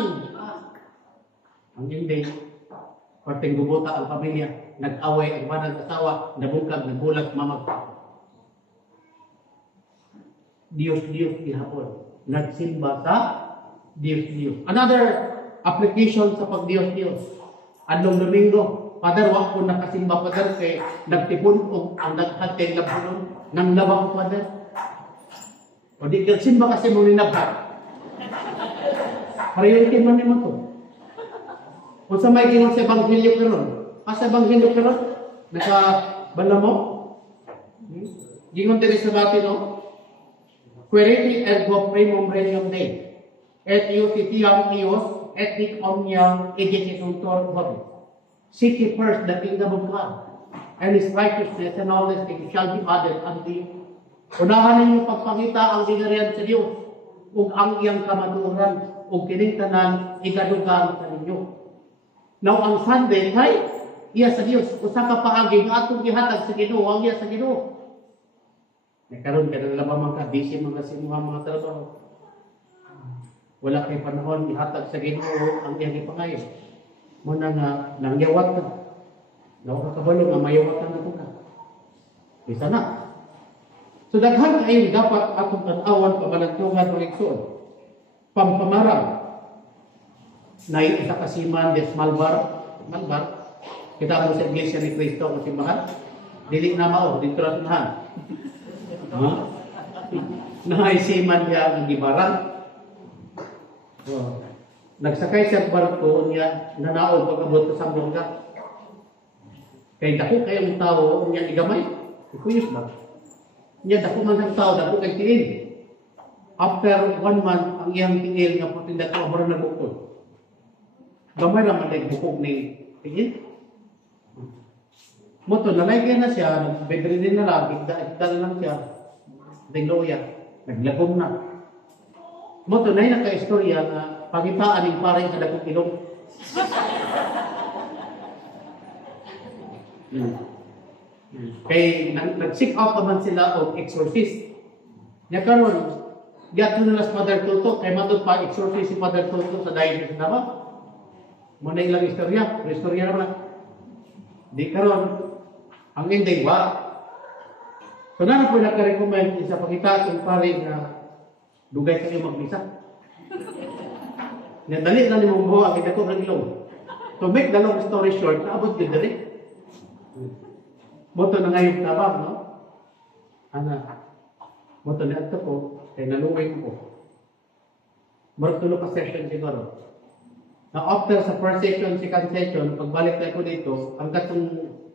Ang hindi. Parting gubuta ang pamilya. Nag-away ang banang asawa. Nabukag, nagulat, mamagpa. Diyos ihapon. Nagsimba sa Diyos. Another application sa pag-Diyos. Anong Domingo, Father, wak ko nakasimba, Father, kay nagtipon o ang naghatid na punon ng labang, Father. O di nagsimba kasi mong ninabhat. Priority man naman to. Kung sa may ginong sa Ebanghelyo karon, sa Ebanghelyo karon, nakabala mo? Gingon din sa dati, no? Quereti ergo primum regnum Dei, et ius etiam ius, et hic omnium edicituntur vobis. Seek ye first the kingdom of God, and His righteousness, and all these things shall be added unto you. Unahan ninyo pagpangita ang ginarian sa Diyos, ug ang iyang kamatuoran, ug kining tanan igadugan sa ninyo. Now, ang Sunday, kay iya sa Diyos, usa ka paagi nga atong gihatag sa Ginoo, ang iya sa Ginoo. Karon kada labang mga busy mga sinuha mga trabaho. Wala kay panahon ihatag sa Ginoo ang iyang ipangayo. Muna nga nangyawat ka. Nawa ka kabalo nga mayawatan na ka. Isa na. So daghan kayo dapat atong tan-awan pabalantungan o igsoon. Pampamarang. Nay isa kasiman des Malbar. Kita mo sa Iglesia ni Cristo ang simbahan. Dili na mao dito ra sunahan. Naisiman niya ang gibarang. Nagsakay siya sa barko niya, nanaog pag-abot sa Sambuanga. Kaya dako kayong tao, niya igamay. Ikuyos ba? Niya dako man ang tao, dako kay tiil. After 1 month, ang iyang tiil nga putin dako, abara na bukod. Gamay naman na bukog ni tiil. Moto, nalaygyan na siya, nag-bedridden na lang, ikdal lang siya. Loya, naglagom na. Moto na yung naka-istorya na pagitaan ng parang kadakong ilong. Kaya nag-seek out naman sila o exorcist. Nga karon, gato na las Father Toto, kaya matod pa exorcist si Father Toto sa diocese na ba? Muna ilang istorya, istorya naman. Di karon, ang ending ba? So na po naka-recommend sa pagkita kung pare na dugay kayo magbisa. Dali na ni mong buha, kita ko ng ilong. To make the long story short, naabot yun dali. Moto na ngayon tabang, no? Moto na ito ko, kaya naluwing ko. Martulo ka session siguro. Na after sa first session, second session, pagbalik tayo ko dito, ang katong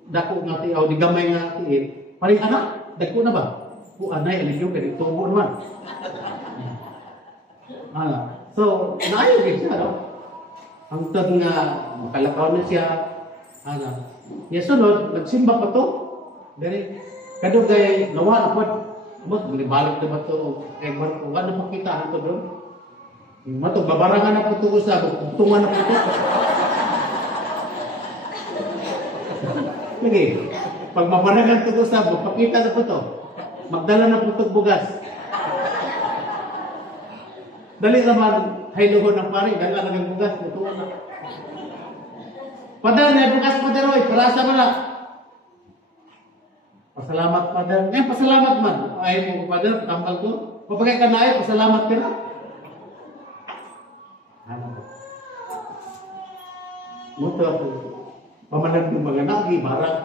dako nga tiyaw, di gamay nga tiil, paring anak, dagko na ba? Anay, alis yung kaya tubo naman. So, naayos siya, no? Ang tag nga, makalakaw na siya. Yung sunod, nagsimba pa to. Dari, kadugay, nawa na po. Balik na ba to? Kaya wala makita ito doon. Mato, babarangan na po ito sa tungan na po ito. Sige, pag mabarangan ito sa pakita na po ito. Magdala na po ito bugas. Dali naman, hayluhon ng pari, dala na ng bugas, natuwa na. Padal na bukas, Padaroy, para sa mana. Pasalamat, Padal. Ngayon, pasalamat man. Ayaw mo, Padal, tambal ko. Kapag ka na ayaw, pasalamat ka na. Muto ako. Pamanag ng mga nagi, barang.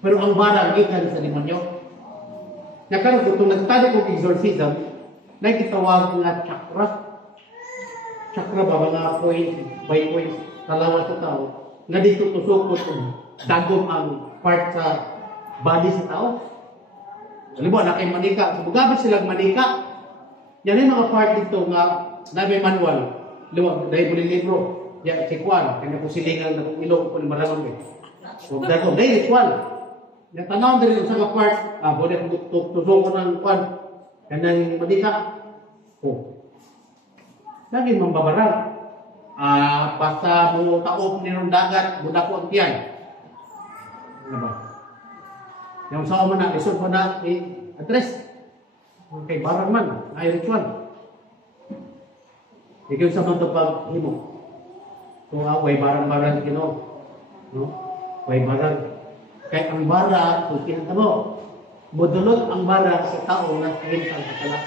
Pero ang barang, ikan sa demonyo. Nakaroon ko, itong nagtali kong exorcism, nagkitawag na chakra. Chakra ba, mga points, by points, talawa sa tao, na dito tusok ko itong dagom ang part sa body sa tao. Halimbawa, na kay manika. So, magabit silang manika. Yan yung mga part dito nga na may manual. Liwag, dahil mo libro. Yan, si Juan. Kaya po silingan na ilong ko ni Maramang. So, dagom, dahil ritual. Yung tanaw na rin sa mga part, bude tusok ko ng Juan. Yan na yung manika. Lagi mambabarang. Basta mo taob nirong dagat, budak ko ang tiyan. Ano ba? Yung sa mo na, isod ko na, address. Okay, barang man, ay ritual. Ikaw sa mga pag-himo. Kung way barang-barang kino. No? Way barang. Kaya ang bara, kung kinanta mo, budulot ang bara sa tao na hintang sa kalas.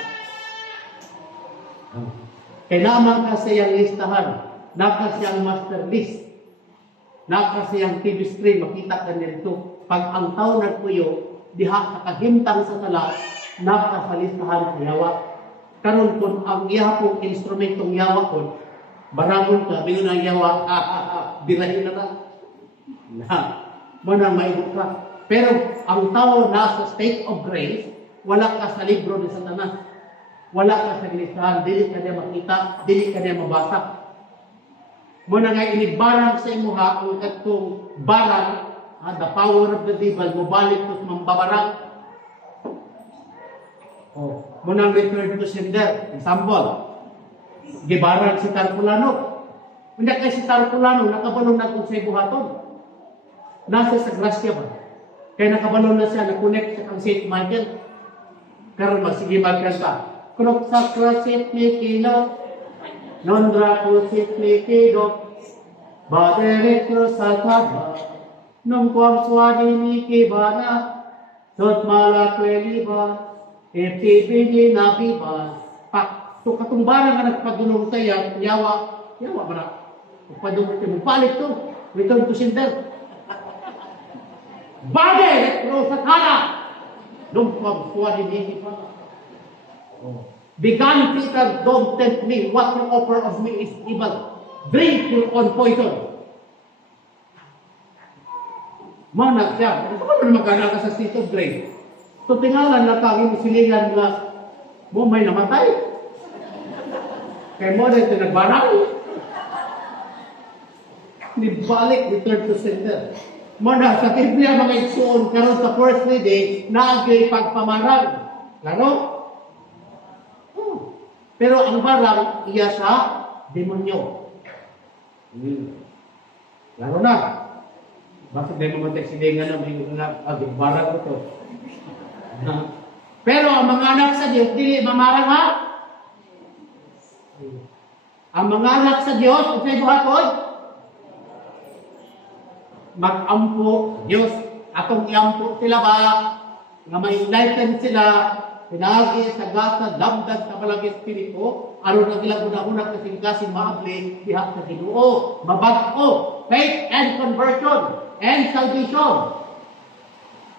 Kaya naman kasi yung listahan, nakasiyang master list, nakasiyang TV screen, makita ka nito. Pag ang tao nagpuyo, diha kakahimtang sa tala, nakasalistahan sa yawa. Karon kung ang ihapong instrumentong yawa ko, barangon ka, bingon ang yawa, birahin na na. Manang maibot ka. Pero ang tao nasa state of grace, wala ka sa libro ni Satanas. Wala ka sa listahan, dili ka niya makita, dili ka niya mabasa. Muna nga inibarang sa imuha ang katong barang, the power of the devil, mubalik ito mambabarang. Munang return to sender. Example, gibarang si Tarpulano. Hindi kay si Tarpulano, nakabalon na kung sa ibuhaton. Nasa sa grasya ba? Kaya nakabalon na siya, na-connect sa kang St. Michael. Karon sige magkanta. Krok sa krasit ni Kino, Nondra kusit ni Kido, Baderetro sa taba, Nung kwang swadi ni Kibana, Sot malakweliba, Ipibili na biba, Pak, so katumbarang nga nagpagulong tayo, yawa ba na? Pagpadungit mo, palit to, return to sender. Baderetro sa taba, Nung kwang swadi ni Kibana. Began Peter, don't tempt me. What you offer of me is evil. Drink your own poison. Manag siya. Ito ka naman magkana ka sa state of grace. So tingalan na taging silingan na mo may namatay. Kaya mo na ito nagbarang. Nibalik, return to sender. Mana sa Biblia mga igsoon karon sa first reading na ang pagpamarang. Laro? Pero ang barang, iya sa demonyo. Laro na. Bakit dahil mo magtaksilingan na may barang ko to. Pero ang mga anak sa Diyos, dili mamarang ha? Ang mga anak sa Diyos, kung sa'yo buhatod, mag-ampo Diyos. Atong i-ampo sila ba? Nga may enlighten sila, pinagi sa gasa, damdag sa malang espiritu, aron na ilang una-una kasing maabli, diha sa Ginoo, mabag-o, faith and conversion, and salvation.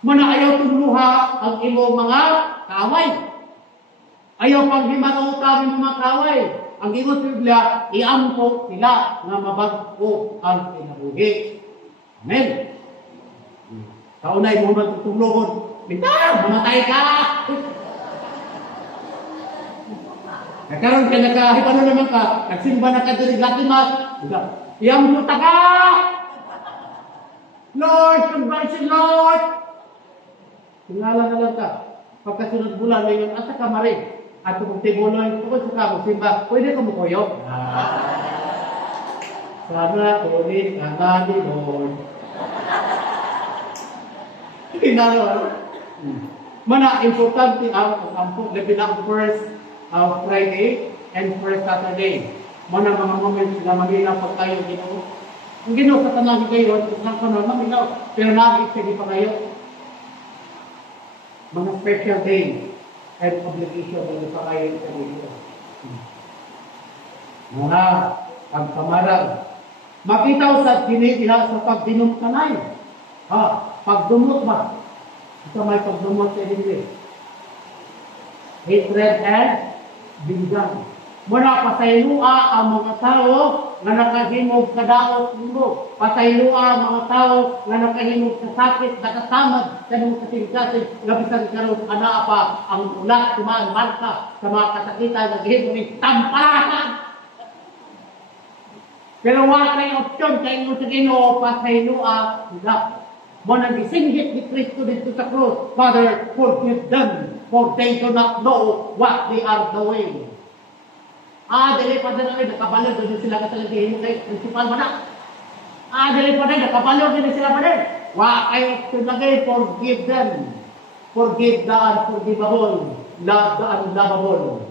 Muna ayaw tumluha ang imong mga kaaway. Ayaw pang himanaw kami mga kaaway. Ang imong Biblia, iampo sila nga mabag-o ang kinabuhi. Amen. Kaunay mo magtutulungon, bintang, mamatay ka! Nagkaroon ka, nagkahipano naman ka, nagsimba na ka diri Latimas, iyang puta ka! Lord, conversion, Lord! Tingala na lang ka, pagkasunod bulan, ngayon, asa ka mare? At kung tibuloy, kung sa kamo simba, pwede ko mukuyo. Sana tuloy ka na ni Lord. Pinalo. Mana importante ang labi na first Friday and first Saturday. Mana mga moments na maminaw pa kayo Ginoo. Ang Ginoo sa tanang kayo, sa kanon maminaw, pero lagi sige pa kayo. Mga special day and obligation na pa kayo sa Ginoo. Mga pagkamarag. Makita sa kinikiha sa pagdinumtanay. Pagdumot ba? Ito may pagdumot sa English. Hatred and bigyan. Muna pasaylua ang mga tao na nakahimog sa daot mo. Pasaylua ang mga tao na nakahimog sa sakit, nakatamad sa mga kasing-kasing, labisan karoon ana pa ang ulat, tumaan marka sa mga kasakitan, naghihimog ng tampalasan. Pero wala kayong opsyon, kayo sa Ginoo, pasaylua sila. Muna gisinggit ni Kristo dito sa cross, Father, forgive them, for they do not know what they are doing. Dili pa din nakabalo doon sila katalagihin mo kay principal man. Dili pa din nakabalo din sila pa din. Wa kayo tulagay, forgive them. Forgive the unforgivable. Love the unlovable.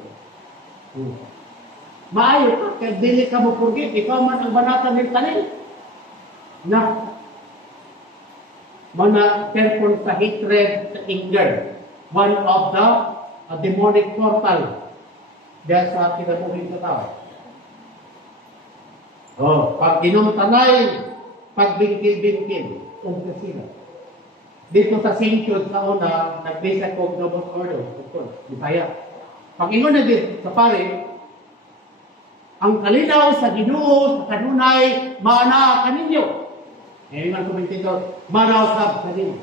Maayo ka, kaya dili ka mo forgive. Ikaw man ang banatan ng tanin. Na. Mga terpon sa hatred, sa anger. One of the demonic portal. Dahil sa kinabuhin sa tao. Pag inumtanay, pagbingkil-bingkil, sila. Dito sa Saint-Jude sa una, nagbisa ko Novus Ordo, Bisaya. Pag inuna din sa pare, ang kalinaw sa Ginoo, sa kanunay, maana kaninyo. Ngayon ko dito, manaw sa kaninyo.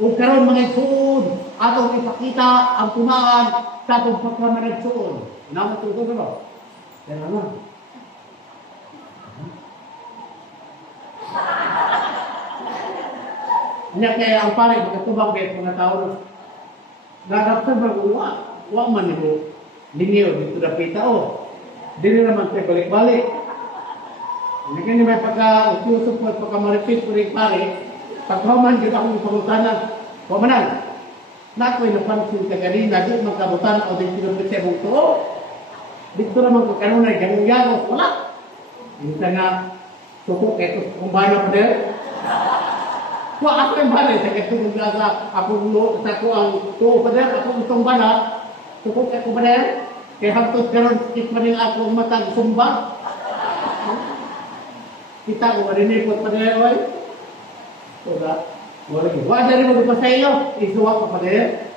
Kung karoon mga igsuon, atong ipakita ang tumaan sa atong pagkamaragsuon. Naman ito ko ba? Kaya naman. Kaya ang pare, magkatubang kayo mga tao. Nagapsan ba kung wa man ito, lingaw dito na pita o. Dili naman tayo balik-balik. Kaya may pagka-usyusok mo at pagka-maripit ko rin pare, pagkaman dito akong pangutanan, pamanan. Nako'y napansin ka ganina, di magkabutan o din sinubit sa ibang tuo. Dito naman kung kanunay, ganun yagos, wala. Minsan nga, tukok eto kung bana pa din. Kung ako yung bana, sa kaya tukok sa akong sa ko ang tuo pa din, ako itong bana, tukok eto pa din. Kaya haptos karoon, sakit pa rin akong matag sumba. Kita ko, marinipot pa din, oy. Wala. Wala na rin mo sa iyo, isuwa ka pa din.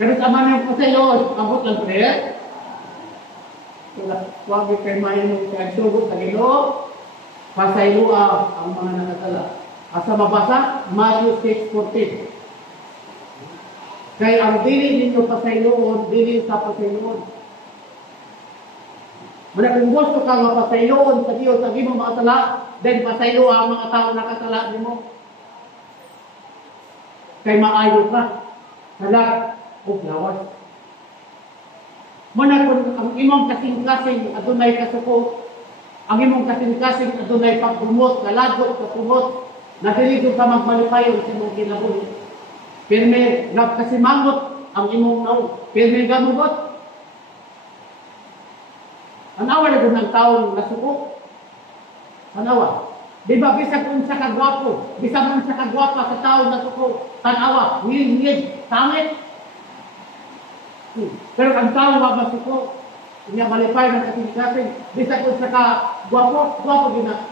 Pero tama na yung sa iyo, abot lang pa din. Huwag kayo mahinog sa sugot sa Ginoo, pasaylua ang mga nakasala. Asa mabasa, Matthew 6:14. Kaya ang dili ninyo pasayloon, dili sa pasayloon. Muna kung gusto ka mapasayloon sa Diyos, sa imong mga sala, then pasaylua ang mga tao nakasala mo. Kay maayo ka, salat o lawas. Muna kung ang imong kasing-kasing adunay kasuko, ang imong kasing-kasing adunay pagbumot, kalagot, kapumot, nadiligo ka magmalipayon sa imong kinabuhi. Pirme nagkasimangot ang imong naong, pirme gamugot. Anawa na doon ang taong nasuko. Anawa. Di ba, bisag kung sa kagwapo, bisag kung sa kagwapa sa taong nasuko, tanawa, ngilid, sangit. Pero ang tao mabasuko, niya malipay ng kasing-kasing, bisag kung sa kagwapo, gwapo gina.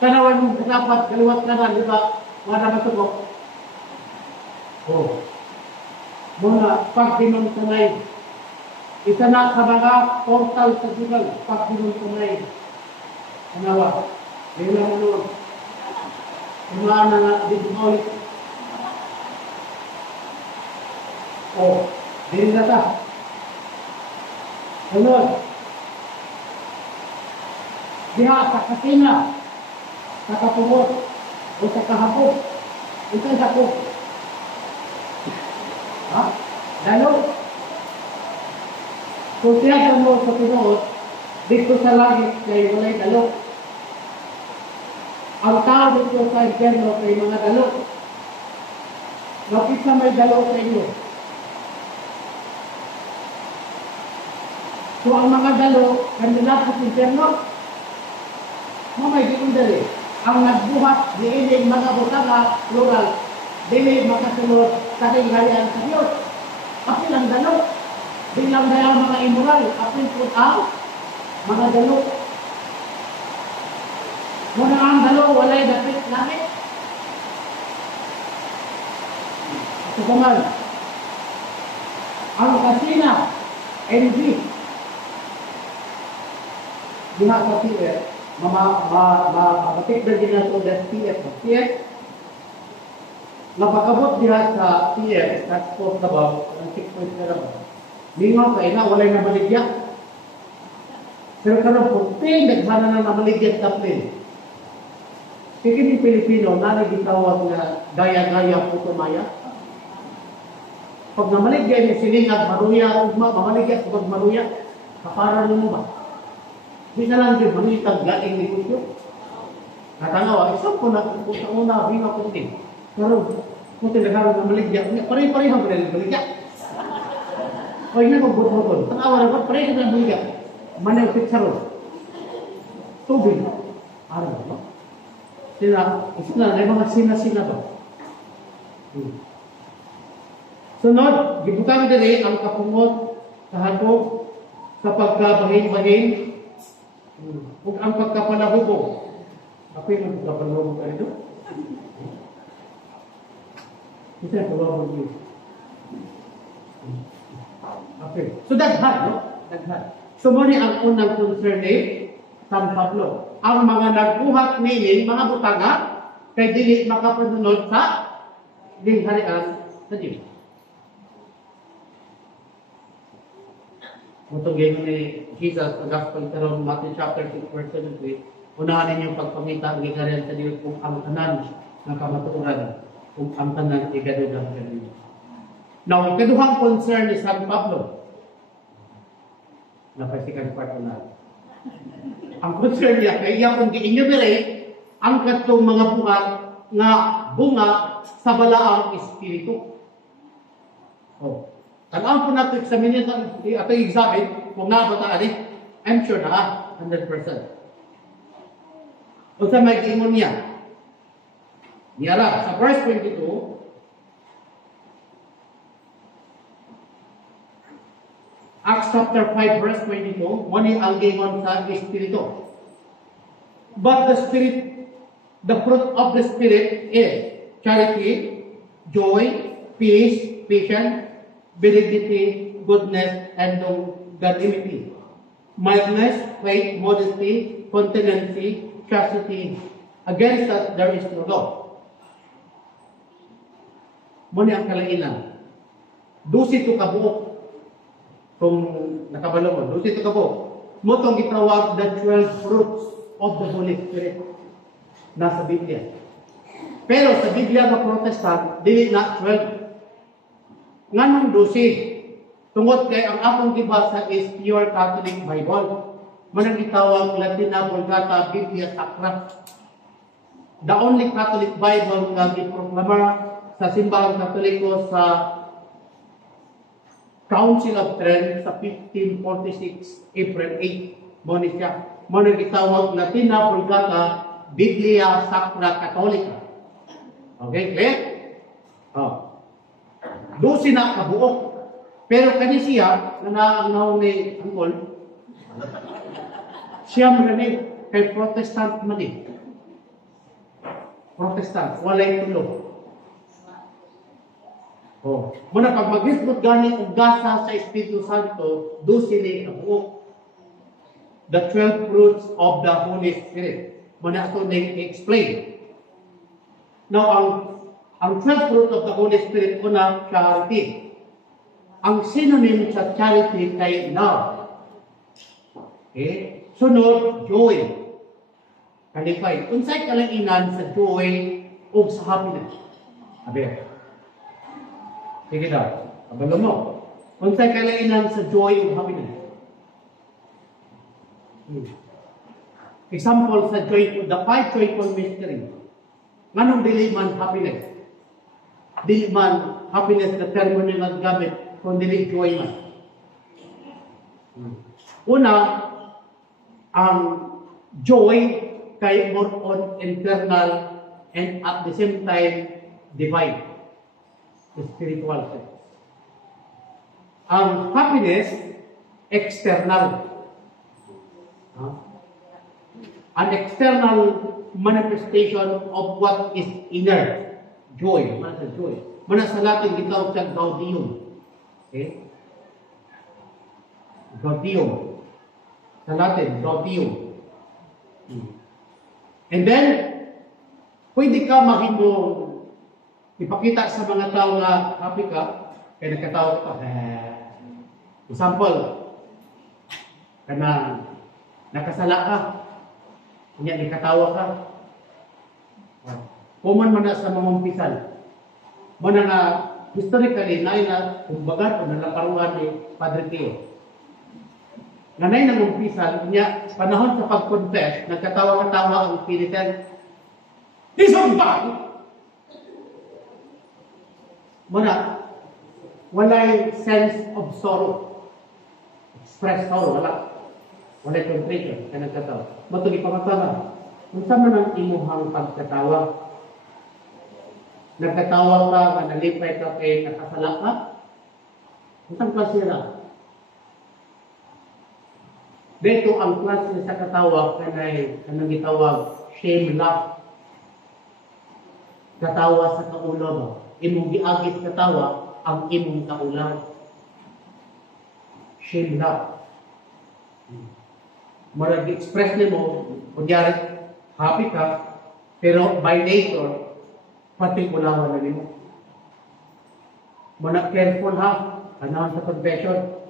Tanawan mong dapat, kaliwat ka na, di ba, wala masuko. Muna, pag dinuntunay, isa na sa mga portal sa Google, pag dinuntunay, tanawa, yun lang mo, imaan na nga, di dumaulit. Dili na ta. Sunod. Diha sa kasina, sa kapumot, o sa kahapot. Ito sa ko. Dalo. Kung siya mo sa tinuod, dito sa langit kay walay dalo. Ang tao dito sa impyerno kay mga dalo. Bakit na may dalo sa inyo? So ang mga dalo, kanila sa impyerno, mamay di dali. Ang nagbuhat, diinig mga butanga, plural, dili makasunod sa hinggalian sa Diyos. Apil ang dalo. Bilang daya mga immoral, apil po ang mga dalo. Muna ang dalo, walay dapit langit. Ito kaman, ang kasina, envy. Diha sa PF, mabatik na din na ito sa PF. Napakabot diha sa PF, that's post na ba, ang 6 points na ba. Lingaw kayo na, walay na maligya. Pero karon puting naghana na namaligya sa plane. Kaya kini Pilipino, gitawag na gaya-gaya puto maya. Pag namaligya ni silingag, maruya, ugma, mamaligya pag maruya, kapara mo ba? Di na lang din mangitag gaing negosyo. Natanawa, isang po na, kung sa una, bina ko din. Pero, kung tinagaroon na maligya, pare-pareho mo na maligya. O yun ang magbut-butol. Tanawa na ba, pareho na maligya. Manay pitsaro. Tubig. Araw ba? Sila, may mga sina-sina ba? Sunod, gibutang diri ang kapungot, kahapog, sa pagkabahin-bahin, ug ang pagkapalahubo. Ako yung pagkapalahubo ka rin. Ito yung pagkapalahubo niyo. Okay. So daghan, no? Daghan. So muna ang unang concern ni San Pablo. Ang mga nagbuhat nilin, mga butanga, kay dili makapanunod sa lingharian sa Diyos. Itong game ni Jesus sa Gospel karon Matthew chapter 6 verse 7, unahan ninyong pagpamita ang lingharian sa Diyos kung ang tanan ng kamatuoran, kung ang tanan igadugang sa Diyos. Now, ang kaduhang concern ni San Pablo, napasikan part na. Ang concern niya, kaya iya kung gi-enumerate ang katong mga buhat nga bunga sa balaang espiritu. Oh. Tanaw po natin sa minute at examine, kung nabata ali, I'm sure na 100%. O sa may giingon niya, niyara, sa verse 22, Acts chapter 5 verse 22, muni ang gingon sa Espiritu. But the fruit of the Spirit is charity, joy, peace, patience, benignity, goodness, and longanimity, mildness, faith, modesty, continency, chastity. Against that there is no law. Muni ang kalainan. Dusi to kabuok. Kung nakabalo mo, doon ito ka po. Motong gitawag the 12 fruits of the Holy Spirit. Nasa Biblia. Pero sa Biblia ng Protestant, dili na 12. Nganong 12? Tungod kay ang akong gibasa is pure Catholic Bible. Manang gitawag Latina Vulgata Biblia Sacra. The only Catholic Bible nga giproklamar sa simbahang Katoliko sa Council of Trent sa 1546, April 8. Muna siya. Muna gitawag Latina Vulgata Biblia Sacra Catholica. Okay, clear? Oh. Doon na kabuok. Pero kani siya, na ang ni Angkol, siya maraming kay Protestant man eh. Protestant, walay tulo. Oh, muna pag maghisgot gani og gasa sa Espiritu Santo, do sila kabuok. The 12 fruits of the Holy Spirit. Muna ito na-explain. Now, ang 12 fruits of the Holy Spirit, una, charity. Ang synonym sa charity kay love. Okay? Sunod, joy. Kalipay. Unsay kalanginan sa joy o sa happiness? Abi. Sige daw. Abalo mo. Unsay kalanginan sa joy o happiness? Example sa joyful, the five joyful mysteries. Nganong dili man happiness? Dili man happiness na termo nga gamit, kung dili joy man. Una, ang joy kay more on internal and at the same time divine, spiritual sense. Ang happiness, external. An external manifestation of what is inner. Joy. Mana sa joy. Mana sa Latin, gitawag sa gaudium. Okay? Gaudium. Sa Latin, gaudium. And then, pwede ka mahimong ipakita sa mga tao na happy ka, kaya nagkatawag ka. Example, kana nakasala ka, kanya nakatawa ka. Kuman man na sa mga umpisan. Mana na historically na kumbaga kung nalakaruan ni Padre Pio. Nanay ng umpisan, niya panahon sa pag-confess, nagkatawa-katawa ang pilitan. Isumbang! Mana, walay sense of sorrow. Express sorrow, wala. Walay contrition, kaya nagkatawa. Matuloy pamatala. Kung saan man ang imuhang pagkatawa, nagkatawa ka, nalipay ka, kay nakasala ka, isang klase na. Dito ang klase sa katawa, kanang gitawag, shame laugh. Katawa sa kaulaw. Imong giagis katawa, ang imong kaulaw. Shame laugh. Marag express nimo, kunyari, happy ka, pero by nature, pati kulawan na nimo. Muna careful ha, kanaan sa confession.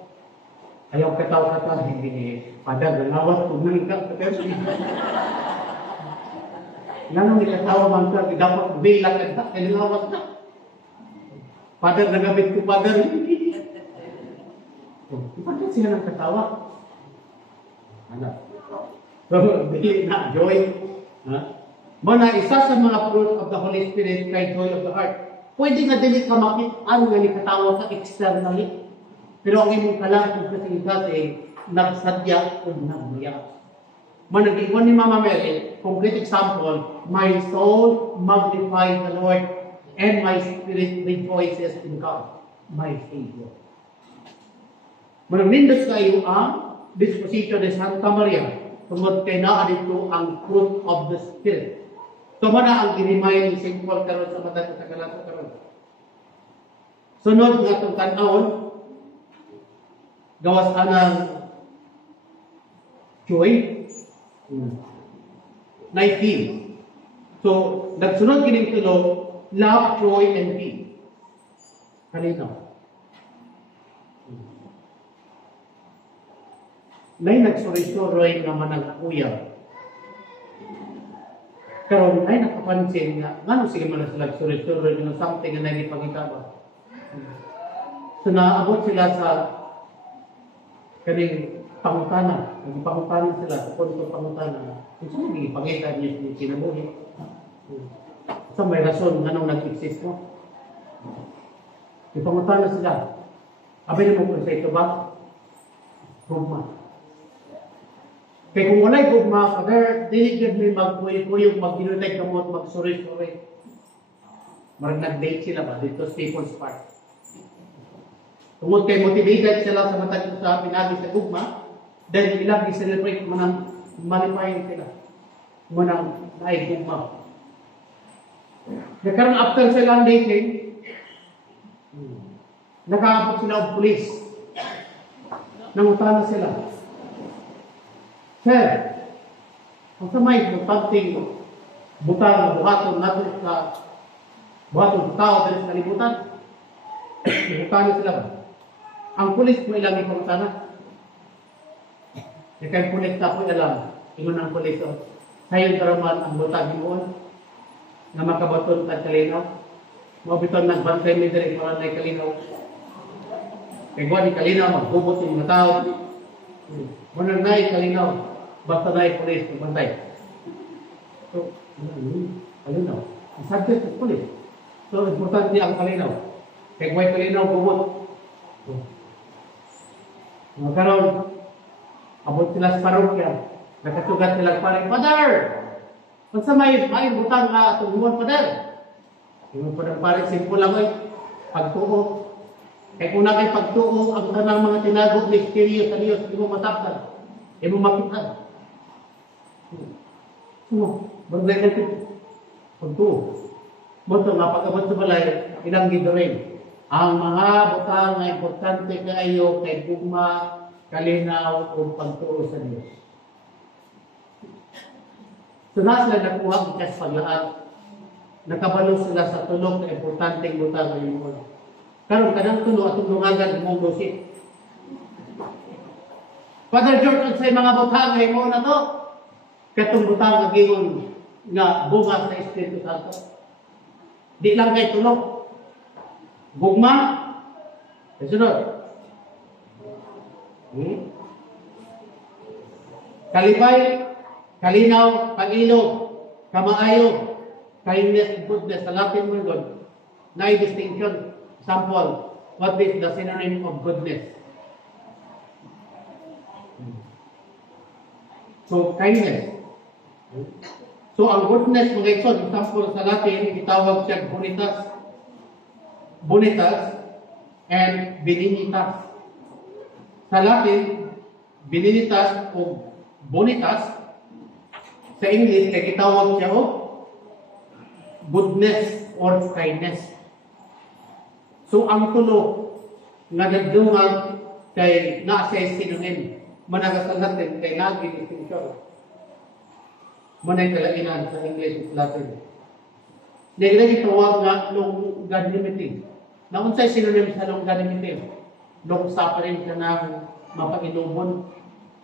Ayaw katawa ka, hindi padag, nalawas, kung nangikap ka, pero nanong ikatawa man ka, dapat bilang ka, nalawas na. Padag, nagamit ko padag, hindi. Bakit siya nang katawa? Ano? So, dili na, joy. Muna, isa sa mga fruit of the Holy Spirit kay joy of the heart. Pwede nga dili ka makit-ano nga ni katawa ka externally. Pero ang imong kalang kasi nagsadya o nagbuya. Manag-iwan ni Mama Mary, complete example, my soul magnifies the Lord and my spirit rejoices in God, my Savior. Manag-nindot kayo ang disposition ni Santa Maria tungod kay naa dito ang fruit of the Spirit. Tumana ang ginimay ni St. Paul karon sa matag sa Galata karon. Sunod nga itong tanawon, gawas anang joy, 19. So, nagsunod kining tulo, love, joy, and peace. Kanino? Nay nagsuri-suroy naman ang kuya. Karon ay nakapansin nga, ngano sige man sila nagsuri-suroy ng something na nagipakita ba? So naabot sila sa kaning pangutana. Nagpangutana sila sa punto pangutana. Kung saan nagipakita niya si kinabuhi? So may rason nganong nag-exist mo? Ipangutana sila. Abay na mo kung sa ito ba? Gugma. Kaya kung wala'y gugma, Father, diligid may magkuyog, mag-inutay kamot, mag-suri-suri. Marag nag-date sila ba dito sa People's Park. Tungod kay motivated sila sa matag sa pinagi sa gugma, dahil ilang i-celebrate manang malipayin sila. Manang naay gugma. Nagkaroon after silang dating, nakaabot sila ang pulis. Nangutana sila. Sir, kung sa may pagting butang na buhaton natin sa buhaton sa tao dahil sa kalibutan, butana sila ba? Ang pulis mo ilang ipangutana. Kaya pulis na po alam, ingon ang pulis, sayon karaman ang butang himuon na makabaton at kalinaw. Mabiton nagbantay may diri para na kalinaw. Kaya ni kalinaw, magbubot yung mga tao. Munang na kalinaw. basta na yung police, bantay. So, kalinaw. Ang subject is police. So, importante ang kalinaw. Kaya may kalinaw, bumot. Magkaroon, abot sila sa parokya, nakatugat sila paring, Father! Kung sa may butang nga itong huwan, Father? Yung paring simple lang ay, pagtuo. Kaya kung na kayo pagtuo, ang tanang mga tinagog, mysterious sa Diyos, hindi mo mataptan, hindi mo makitan. Bagay natin, pagtuo. Buto nga, pag-abot sa balay, ilanggit rin. Ang mga butang na importante kayo kay gugma, kalinaw, o pagtuo sa Diyos. So na sila nakuha ang ikas paglaat. Nakabalo sila sa tulong na importanteng butang ngayon. Karon kanang tulo at tulungagan mong dosit. Father George, ang say mga butang ngayon na to, katong butang ang gingon nga bunga sa Espiritu Santo. Di lang kay tulong. Gugma, kasunod. Kalipay, kalinaw, pag-ilog, kamaayo, kindness, goodness, sa Latin word, na distinction. Example, what is the synonym of goodness? So, kindness. So, ang goodness, mga ito, example sa Latin, itawag siya bonitas. Bonitas and benignitas. Sa Latin, benignitas o bonitas, sa English, kaya itawag siya o goodness or kindness. So, ang tulo nga nagdungan kay nasa synonym, managasal natin kay naging distinction. Manay kalainan sa English at Latin. Nagiging tawag nga longanimity. Na unsay synonym sa longanimity? Long suffering ka ng mapainubon,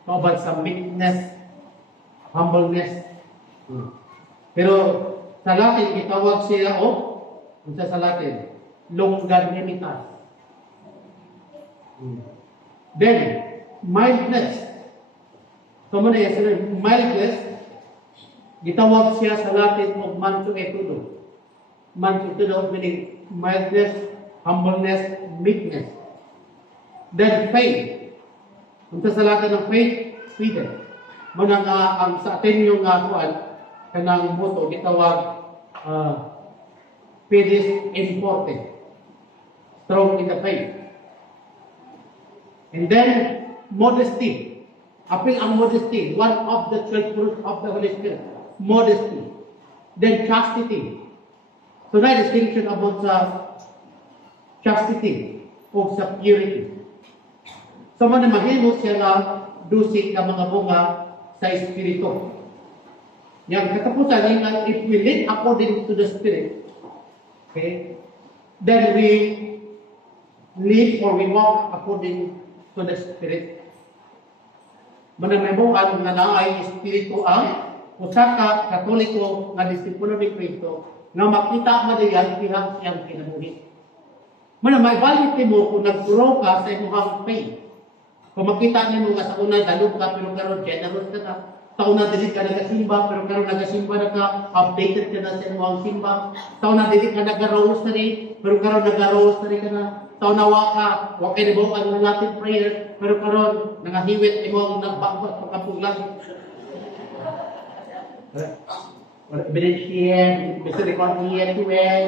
maubad sa meekness, humbleness. Pero sa Latin, itawag siya o, unsa sa Latin? Longanimitas. Then, mildness. So muna yung mildness, gitawag siya sa Latin o mansuetudo. Mansuetudo meaning mildness, humbleness, meekness. Then, faith. Unsa sa Latin ng faith? Sweden. Muna nga, ang sa atin yung kuan, kanang moto, gitawag Fides Importe. Strong in the faith. And then, modesty. Apil ang modesty, one of the 12 fruits of the Holy Spirit. Modesty. Then, chastity. So, na distinction about sa chastity o sa purity. So, man mahimot siya na dusik ka mga bunga sa Espiritu. Yang katapusan ay if we live according to the Spirit, okay, then we live or we walk according to the Spirit. Mananabuhan nga naay Espiritu ang usa ka Katoliko nga disipulo ni Kristo nga makita madayan ihang siyang kinabuhi. May valid mo kung nagturo ka sa imong faith. Kung makita niyo nga sa una dalog ka pero karon generous ka na. Taon na dili ka nagasimba, pero karon nagasimba na ka, updated ka na sa imong simba. Taon na dili ka nag-rosary, pero karon nag-rosary ka na. Taon na wa kay nibukan ng Latin prayer, pero karon nangahiwit imong nagbangkot pagkapuglan. Benediction, misericordia tuwel.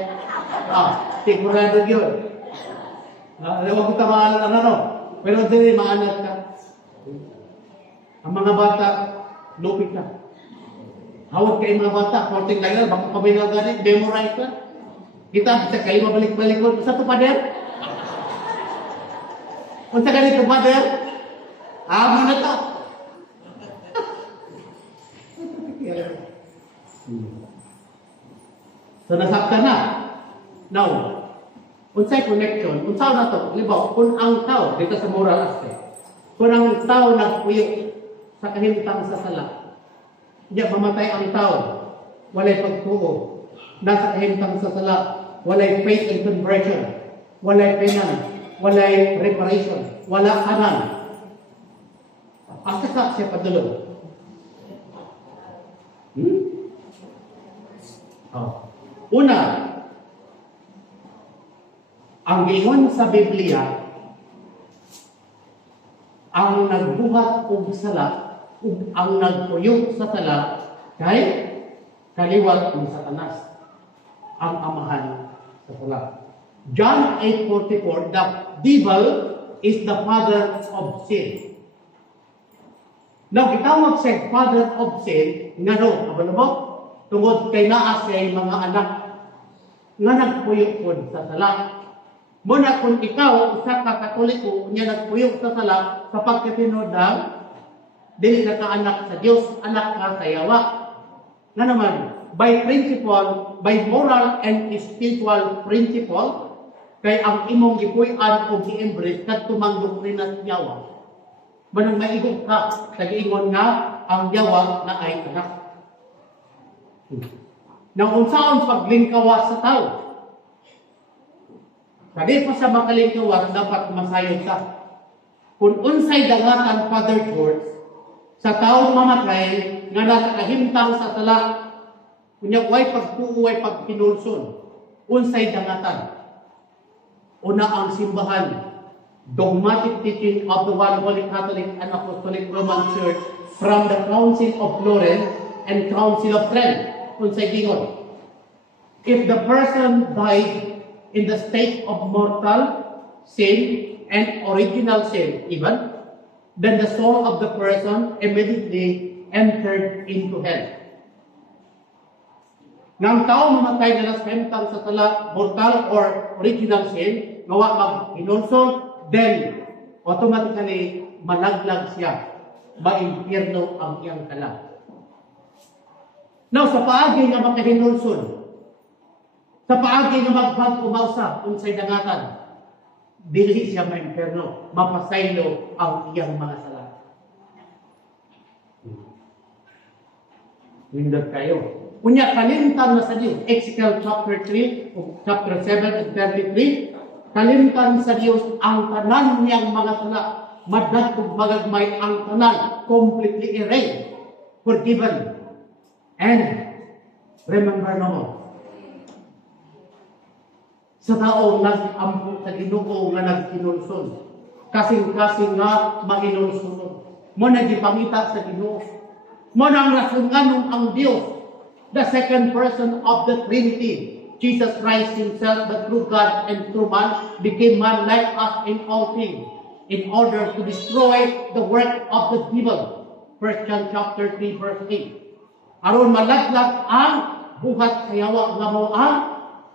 Sigurado yun. Huwag ko tamahan ano. Pero dili maanat ka. Ang mga bata, lupit na. Hawag kayo mga bata, korting lang yan, baka kami na ganit, memorize ka. Kita, bisa kayo mabalik-balik ko. Sa ito, Pader? Kung sa ganito, Pader? Amo na ito. So, nasakta na. Now, unsay connection, unsaw na to? Libaw, kung ang tao, dito sa moral aspect, kung ang tao nagpuyok sa kahimtang sa sala, hindi mamatay ang tao, walay pagtuo, nasa kahimtang sa sala, walay faith and conversion, walay penance, walay reparation, wala kanan. Ang kasak siya padulong. Una, ang gingon sa Biblia, ang nagbuhat og sala, ug ang nagpuyog sa sala, kay kaliwat ni Satanas, ang amahan sa sala. John 8:44, the devil is the father of sin. Now, gitawag sa father of sin, nga no, mo, tungod kay naa siya mga anak nga nagpuyog po sa sala. Muna kung ikaw, isa ka Katoliko, niya nagpuyog sa sala sa pagkatinod ng dili na ka anak sa Diyos, anak ka sa yawa. Nga naman, by principle, by moral and spiritual principle, kay ang imong gipuy-an o gi-embrace kadtumang doktrina sa yawa. Manang maigog ka sa giingon nga ang yawa na ay anak. Nang unsaon paglingkawas sa tao, sabi pa sa makalingkawas, dapat masayod ka. Kung unsay dangatan Father George, sa taong mamatay, nga nasa kahimtang sa tala, kunya way pagtuuway pagpinulson, unsay dangatan. Una ang simbahan, dogmatic teaching of the one Holy Catholic and Apostolic Roman Church from the Council of Florence and Council of Trent. Unsay gingon, if the person died in the state of mortal sin and original sin even, then the soul of the person immediately entered into hell. Nang tao mamatay na nasemptal sa tala, mortal or original sin, gawa mag-hinulson, then automatically malaglag siya, ma-impyerno ang iyang tala. Now, sa paagi nga makahinulson, sa paagi nga magpag-umawsa kung sa'y dangatan, dili siya ma-imperno, mapasaylo ang iyang mga sala. Nindot kayo. Kunya kalimtan na sa Diyos. Ezekiel chapter 3, chapter 7 and 33, kalimtan sa Diyos ang tanan niyang mga sala, madagkog magagmay ang tanan, completely erased, forgiven, and remember no more. Sa tao nag-ampo sa Ginoo nga nagkinulson. Kasing-kasing nga mahinulson. Mo nagipangita sa Ginoo. Mo nang nasunganon ang Dios, the second person of the Trinity. Jesus Christ himself, the true God and true man, became man like us in all things, in order to destroy the work of the devil. 1 John chapter 3 verse 8. Aron malaglag ang buhat sa yawa nga mo ang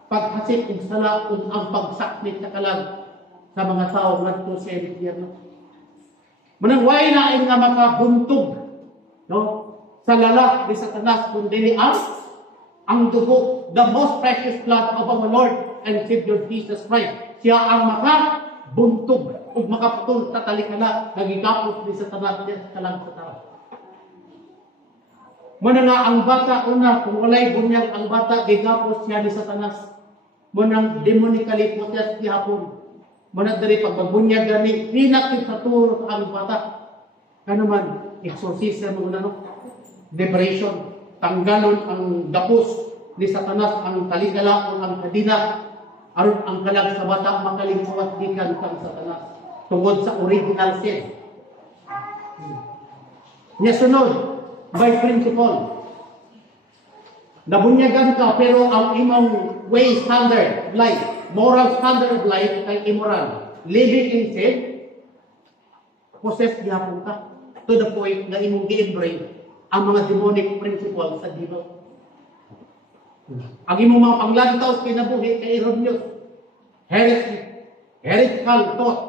paghasik ug sala ug ang pagsakmit sa kalag sa mga tao ngadto sa impyerno. Manang way na nga makabuntog, no, sa lala ni Satanas kundi ang dugo, the most precious blood of our Lord and Savior Jesus Christ. Siya ang makabuntog ug makaputol sa talikala nagigapos ni Satanas sa kalang sa tao. Muna nga ang bata una, kung walay bunyag ang bata, gigapos siya ni Satanas. Munang demonically possessed gihapon. Muna dari pagbunyag gani, pinakit sa turo ang bata. Ano man, exorcism muna no? Liberation. Tanggalon ang dapos ni Satanas, ang talikala o ang kadina. Aron ang kalag sa bata makalingkuwat gikan kang Satanas. Tungod sa original sin. Nya sunod, by principle. Nabunyagan ka pero ang imong way standard life, moral standard of life ay immoral. Living in sin, possessed gihapon ka to the point na imong gi-embrace ang mga demonic principles sa devil. Ang imong mga panglantaw sa kinabuhi kay erroneous, heretical thought.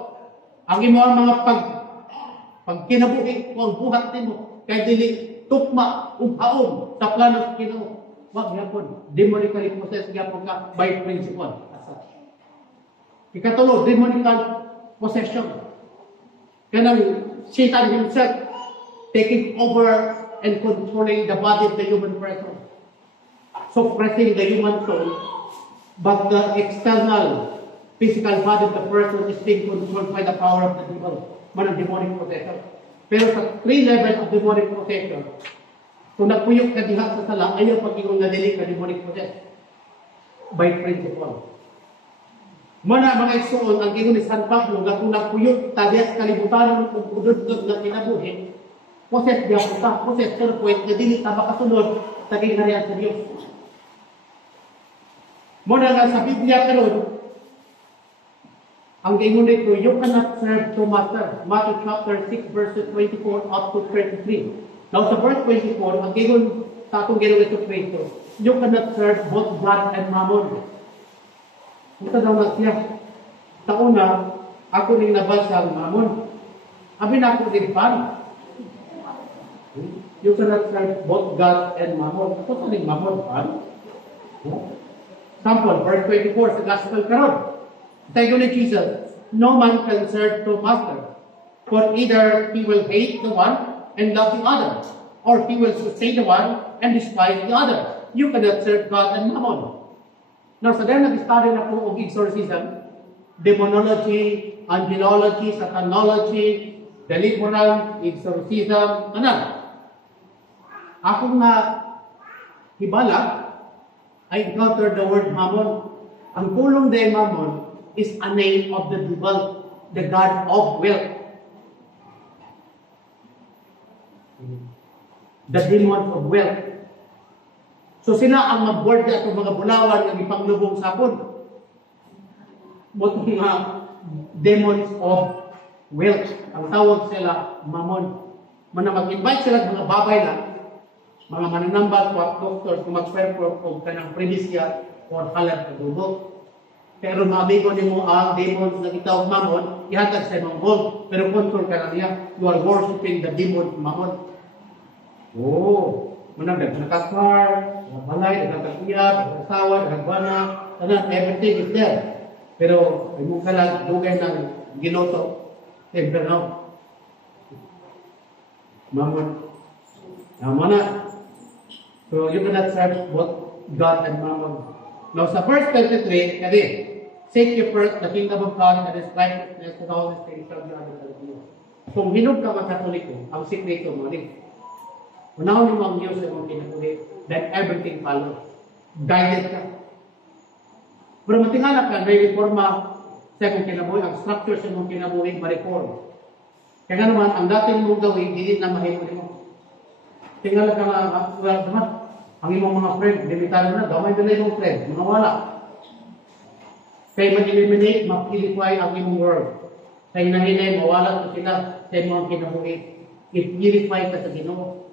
Ang imong mga pagkinabuhi o ang buhat nimo kay dili tukma ug haom sa plano sa Ginoo. Wag gyapon demonically possessed gyapon ka by principle. Ikatulo, demonical possession. Kanang Satan himself taking over and controlling the body of the human person, suppressing the human soul, but the external physical body of the person is being controlled by the power of the devil, man demonic possession. Pero sa three levels of demonic possession, Kung nagpuyok ka diha sa sala, ayaw pag-ingon na dili ka demonic possessed. By principle. Mana mga igsoon, ang ingon ni San Pablo, nga kung nagpuyok, tadias kalibutan, kung udod-udod na kinabuhi, possessed diya po ka, possessed ka point, na dili ka makasunod sa kinarihan sa Diyos. Muna nga sa Biblia karon, ang ingon nito, you cannot serve two masters. Matthew chapter 6 verses 24 up to 33. Now sa verse 24, ang ingon sa atong Ginoong Jesucristo, you cannot serve both God and Mammon. Ito daw na siya. Sa una, ako rin nabasa ang Mammon. Abi na ako din pan. You cannot serve both God and Mammon. Ito sa rin Mammon pan. Sample, verse 24 sa Gospel karon. Sabi ni Jesus, no man can serve two masters, for either he will hate the one and love the other, or he will sustain the one and despise the other. You cannot serve God and Mammon. Now, sa dahil nag-study na po og exorcism, demonology, angelology, satanology, deliverance, exorcism, akong na hibala, I encountered the word Mammon. Ang pulong de Mammon is a name of the devil, the god of wealth. The demons of wealth. So sila ang mag-board at mga bulawan ng ipanglubong sapon. Mga demons of wealth. Ang tawag sila Mammon. Mana mag-invite sila mga babay lang, mga mananambal, doctors, kung mag-perform o kanang premisya or halal kadugo. Pero mga amigo ni mo ang demons na itawag Mammon, ihatag sa imong gold. Pero control ka lang niya. You are worshiping the demon Mammon. Oh, manang nagkakar, balay, nagkakiyap, nagkasawa, nagkakwana, everything is there. Pero ay mo ka lang lugay ng ginoto. Siyempre no. Mammon. Mana. So you cannot serve both God and Mammon. Now sa verse 23, kadi, seek ye first the kingdom of God and His righteousness, and all these things shall be added unto you. Kung hinog ka man Katoliko, ang sikreto mo rin. Unahon mo ang Diyos sa mong kinabuhi, then everything follows. Guided ka. Pero matingala ka, may reforma sa mong kinabuhi, ang structure sa mong kinabuhi, ma-reform. Kaya nga naman, ang dating mong gawin, hindi na mahimuli mo. Tingala ka na, well, naman, ang imong mga friend, limitado na, gamay nila yung friend, mga wala. Kaya mag-eliminate, ma-purify ang imong world. Kaya hinahinay, mawala ko sila sa imong kinabuhi. I-purify ka sa Ginoo.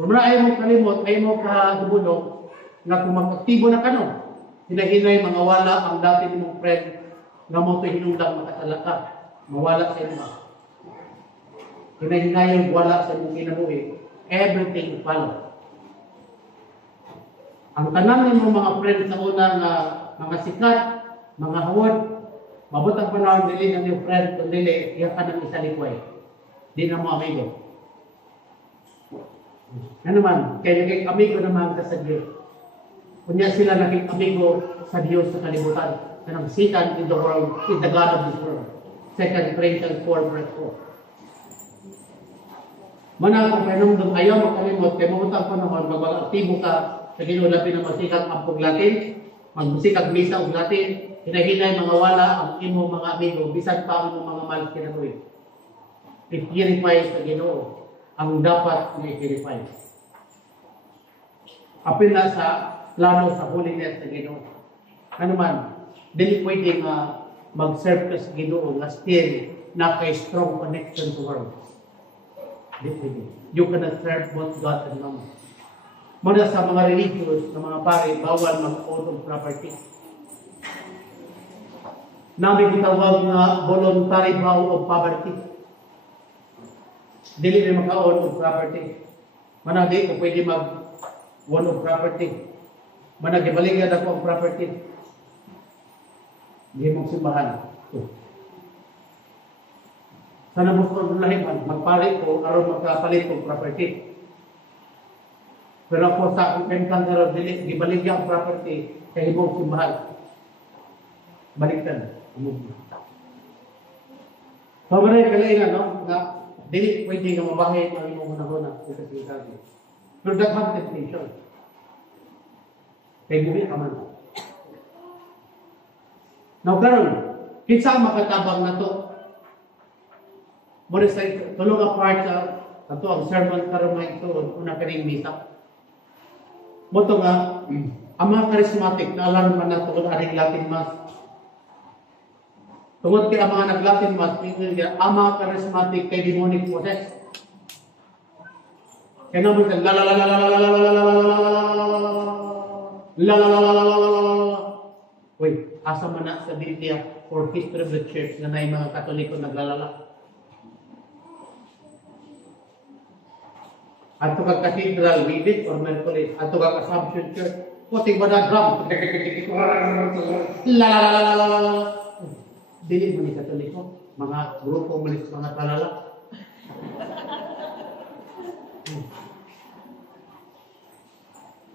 Kung na ayaw mo kalimot, ayaw mo kahubunok, na kung mag-aktibo na ka no, hinahinay, mga wala ang dati mong friend, nga mo ito hinunglang makasalaka, mawala sa inyo. Hinahinay yung wala sa imong kinabuhi, everything follow. Ang tanan mo mga friend sa unang mga sikat, mga hawad, mabutang panahon dili ng yung friend, kung dili, iya ka ng isa likway. Di na mo amigo. Ano naman, kaya naging amigo naman ka sa Diyos. Kunya sila naging amigo sa Diyos sa kalibutan. Kanang Satan in the world, is the God of this world. 2 Corinthians 4 verse 4. Mana kung panungdong ayaw makalimot, kaya mamutang panahon, mag-aktibo ka sa Ginoo labi na masikat ang paglatin, magmusikag misa og Latin, hinahinay mga wala ang imo mga amigo, bisan pa ang mga mahal kinabuhi. I-purify sa Ginoo ang dapat na i-purify. Apil na sa plano sa holiness sa Ginoo. Ano man, dili pwede mag-serve ka sa Ginoo na still na kay strong connection to world. Dili pwede. You cannot serve both God and Mammon. Muna sa mga religious na mga pare, bawal mag-own of property. Namin gitawag na voluntary vow of poverty. Dili na maka-own of property. Manadi ko pwede mag-own of property. Managibaligan ako ang property. Hindi mong simbahan. Sana mo ko lahiman, magpalit ko, aron magkapalit ko property. Pero ako sa akong kentang karon dili gibaligyan ang property kay imong simbahan. Baliktad. Pamaray kalaingan no, na dili pwede nga mabahay ang imong hunahuna sa kasilikago. Pero daghang temptation. Kaya buhi ka man. Now, karon, kinsa ang makatabang na to? Muna sa tulong ang part sa ito ang sermon karon nga ito, una kaning misa. Moto nga, ang mga charismatic, naalam man na tungkol aring Latin Mass. Tungkol kaya ang mga nag-Latin Mass, ang mga charismatic kay demonic possessed. Kaya naman sa la la la la la la la la la la la la la la. Wait, asa man na sa Biblia or history of the church na may mga Katoliko naglalala. Ato kag cathedral, Bibit or Mercury, ato kag Assumption Church, puting ba na drum? La la la la la la la. Dili mo ni Katoliko, mga grupo malis mga talala.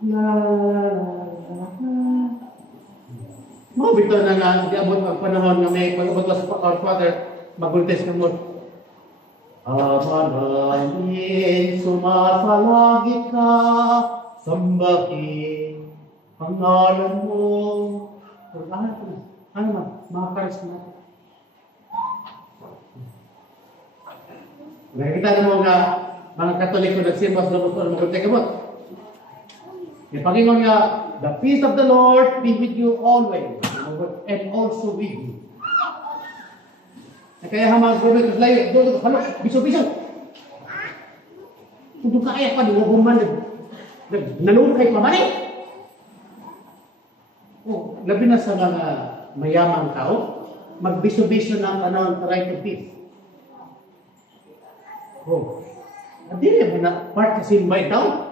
La la la la. Mo bitaw na nga, di abot ang panahon nga may pag-abot sa our Father, magultes ka mo. Amanayin, sumasalangit ka, sambahin ang ngalan mo. Pero ano man, mga charismatic. Nakikita mo nga, mga Katoliko nagsimba sa labot o magultes ka mo. Yung Panginoon nga, the peace of the Lord be with you always, and also with you. Kaya hamang gawin ko layo, doon, halo, biso-biso. Kung kaya pa, huwag man, nalukay pa man eh. Oh, labi na sa mga mayamang tao, magbiso-biso na ang panahon to right to peace. Oh, hindi mo na part kasi may tao.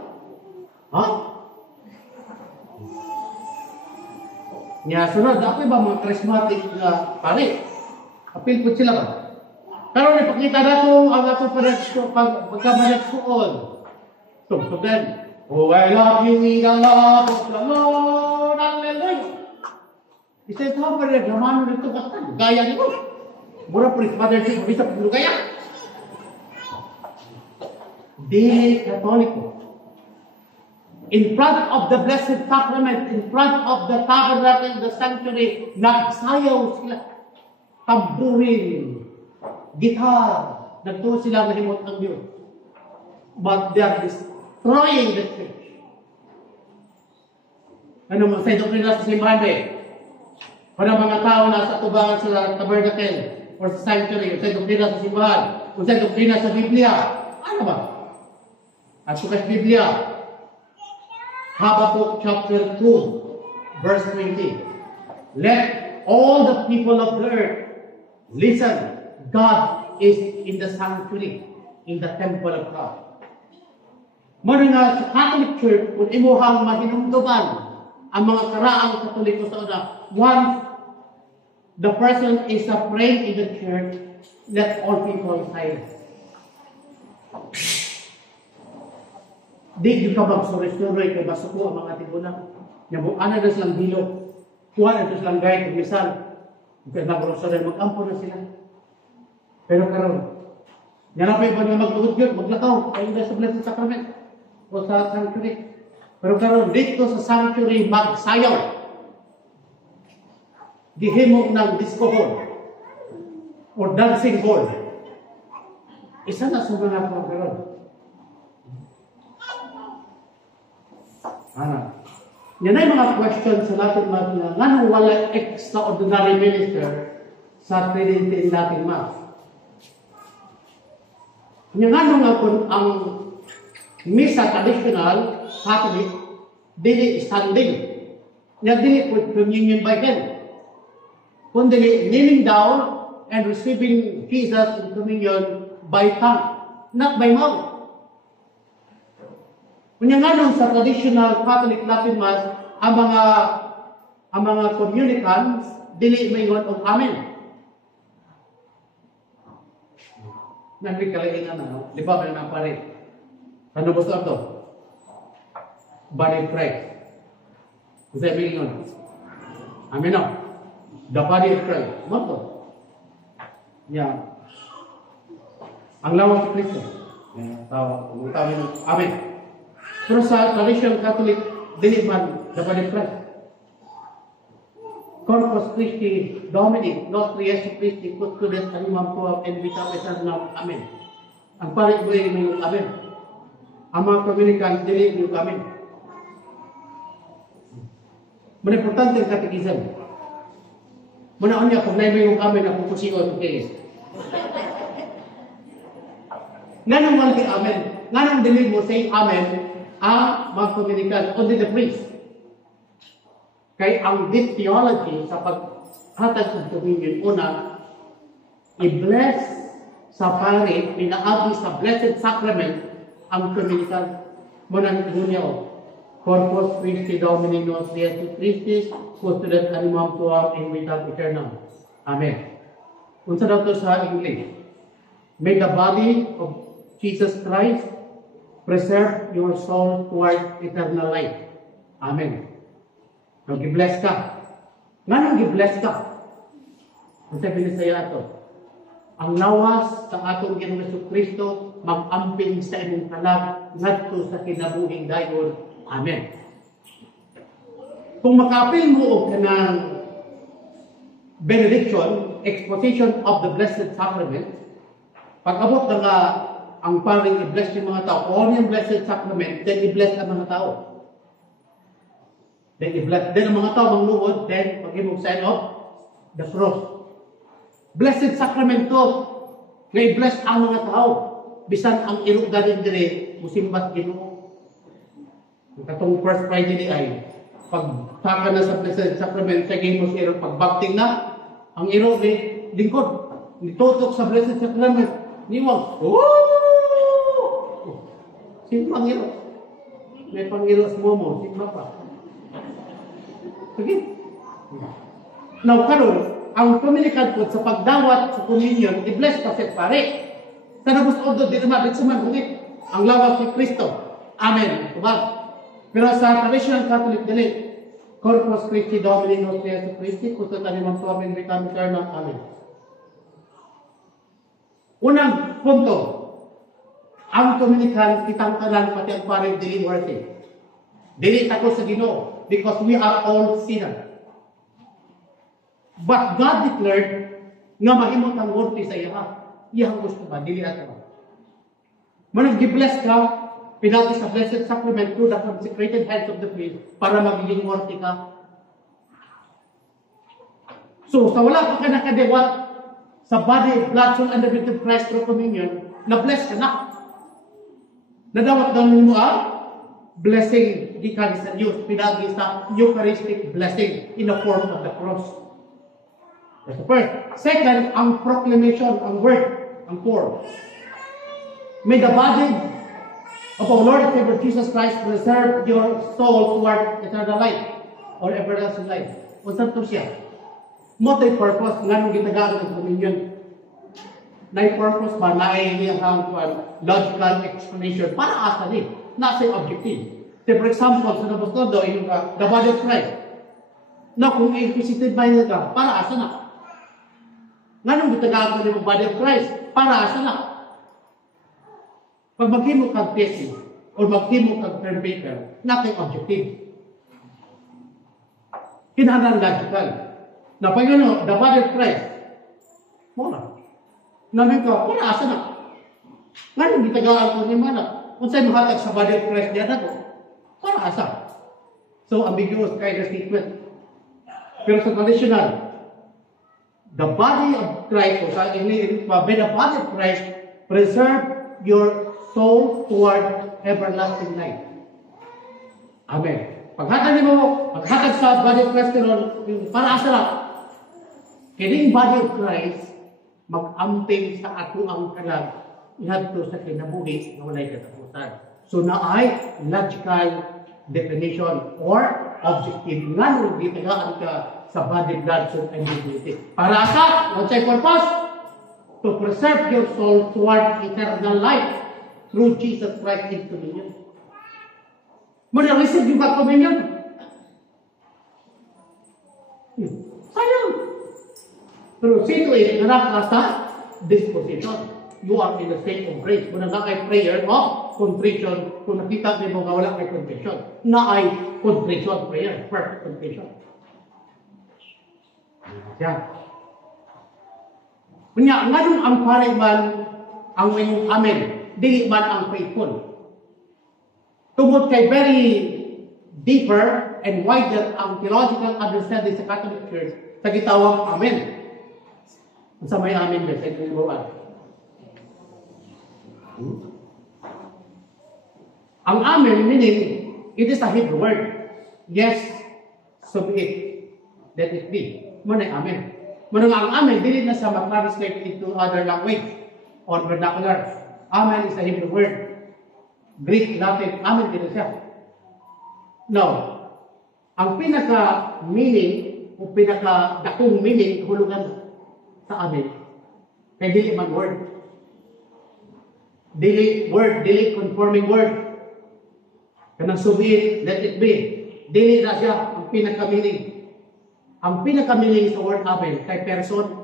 Ha? Nya sunod, ako ba mga charismatic na pare? Apil po sila ba? Pero ipakita na ito ang ato pagkamanagsuon. Tugtugan. Oh, I love you in the love of the Lord. Hallelujah. Isa ito pa rin, naman nito katan. Gaya nito. Mura po rin, Father Chief, bisa po gaya. Di Katoliko. In front of the Blessed Sacrament, in front of the tabernacle, the sanctuary, nagsayaw sila. Tamburin, guitar, nagtuo sila mahimot ng Diyos. But they are destroying the church. Ano mo, sa doktrina sa simbahan eh? Para mga tao na sa tubangan sa tabernacle or sa sanctuary, sa doktrina sa simbahan, o sa doktrina sa Biblia. Ano ba? At sa Biblia, Habakkuk chapter 2, verse 20. Let all the people of the earth listen. God is in the sanctuary, in the temple of God. Muna nga sa Catholic Church, kung imuhang mahinumduman ang mga karaang Katoliko sa una, once the person is praying in the church, let all people silence. Di yung ka magsuri-suri kay masuko ang mga tibunan. Yabuan na silang bilog. Kuha na silang gayet ng misal. Kaya nag-rosary, mag-ampo na sila. Pero karon, yan na pa iba na magluhod-gud, maglakaw, ay na sa Blessed Sacrament o sa sanctuary. Pero karon, dito sa sanctuary, magsayaw. Gihimo ng disco hall or dancing hall. Isa na sa mga karon. Yan ay mga questions sa Latin Mass na nga wala extraordinary minister sa Trinity in Latin Mass. Yan nga kung ang misa traditional, Catholic, dili standing. Yan dili po communion by hand. Kung dili kneeling down and receiving Jesus in communion by tongue, not by mouth. Kunya nga nung sa traditional Catholic Latin Mass, ang mga communicants dili maingon og amen. Nagkikalain na, di ba na pare? Ano gusto ito? Body of Christ. Kasi maingon. Amen no? The body of Christ. Moto. Yeah. Ang lawas ni Kristo. Amen. Pero sa traditional Catholic, dili man the body of Christ. Corpus Christi Domini, Nostri Jesu Christi, Custodes Animam Tuam, and Vitam Aeternam. Amen. Ang parit mo yung Amen. Ang mga Dominicans, dili yung Amen. Muna importante ang katekism. Muna unya, kung naibay yung Amen, ang pupusiyon, okay. Nganong malaki Amen? Nganong dili mo say Amen ang mga Dominicans, only the priest. Kaya ang deep theology sa paghatag ng communion, una, i-bless sa pare, pinaabi sa Blessed Sacrament ang communion. Muna niya o, Corpus Christi Domini Nostri Jesu Christi, Custodes Animam Tuam, in Vitam Aeternam. Amen. Unsa daw to sa English? May the body of Jesus Christ preserve your soul toward eternal life. Amen. Nung gi-bless ka. Nga nung gi-bless ka. Ang sabi ni saya ito, ang lawas sa atong Ginoong Jesucristo mag-amping sa imong kalag ngadto sa kinabuhing dayon. Amen. Kung makapil mo og kanang benediction, exposition of the Blessed Sacrament, pag-abot nga ang paring i-bless yung mga tao, kung yung Blessed Sacrament, then i-bless ang mga tao. Then i-bless. Then ang mga tao mangluhod, then mag-imog sign of the cross. Blessed Sacrament to, na i-bless ang mga tao. Bisan ang irog galing dire, musimbat Ginoo. Katong first Friday ni ay, pagtaka na sa Blessed Sacrament, sa game mo sa irog, pagbakting na, ang irog ni lingkod, nitutok sa Blessed Sacrament, niwag, sino ang irog? May pang-irog sa momo, sino pa? Sige. Now, karon, ang Dominican po sa pagdawat sa communion, i-bless kasi pare. Sa nabustod, di naman, di suman, ang lawas ni Kristo. Amen. Tubag. Pero sa traditional Catholic dili, Corpus Christi Domini Nostri Jesu Christi, Custodes Animam Tuam, in Vitam Aeternam. Amen. Unang punto, ang Dominican, kitang tanan, pati ang pare, dili worthy. Dili tako sa Ginoo, because we are all sinners. But God declared nga mahimot ang worthy sa iya. Iyang gusto ba? Dili ato ba? Manang gi-bless ka, pinati sa Blessed Sacrament through the consecrated hands of the priest para magiging worthy ka. So, sa wala ka nakadewat sa body, blood, soul, and the divinity of Christ through communion, na-bless ka na. Nadawat daw mo blessing gikan sa Diyos, pinagi sa Eucharistic blessing in the form of the cross. That's the first. Second, ang proclamation, ang word, ang form. May the body of our Lord and Savior Jesus Christ preserve your soul toward eternal life or everlasting life. Unsa to siya? Multi-purpose, nga nung gitagaan ng communion. Na-purpose ba? Na-iyang logical explanation. Para asa din. Nasa yung objective. So, for example, sa nabustod do, yung the body of Christ. Na kung inquisitive minded ka, para asa na? Nga nung gitagaan ng body of Christ, para asa na? Pag maghimo kang thesis, or maghimo kang term paper, nasa yung objective. Kinahanglan logical. Na pag yun, the body of Christ, muna. Namin ko, para asa na? Nga nung gitagaan ko ni Mana, kung sa'yo mahatag sa body of Christ diyan ako, para asa? So, ambiguous kind of statement. Pero sa traditional, the body of Christ, o sa English, the body of Christ, preserve your soul toward everlasting life. Amen. Paghatag mo, paghatag sa body of Christ, para asa lang? Kining body of Christ, mag-amping sa ato ang kalag, ihadto sa kinabuhi na walay katapusan. So naay logical definition or objective nga nung gitagaan ka sa body, blood, soul, and divinity. Para sa, what's your purpose? To preserve your soul toward eternal life through Jesus Christ in communion. Muna receive yung communion. Sayang. Pero sito nakaka sa disposition. You are in the state of grace. Muna nga kay prayer of contrition kung nakita niyo nga wala kay contrition. Na ay contrition prayer, perfect contrition. Yan. Kunya, nganong ang pare man ang mayong amen, dili man ang faithful. Tungod kay very deeper and wider ang theological understanding sa Catholic Church sa gitawang amen. Sa may amen ba? Sa ito ang amen meaning, it is a Hebrew word. Yes, so be it. Let it be. Muna amen. Muna ang amen, dili na sa ma-translate into other language or vernacular. Amen is a Hebrew word. Greek, Latin, amen din siya. Now, ang pinaka-meaning o pinaka-dakong meaning hulugan sa amen kay dili man word. Dili word, dili conforming word. Kanang subiit, let it be. Dili na siya ang pinaka-meaning. Ang pinaka-meaning sa word amen kay person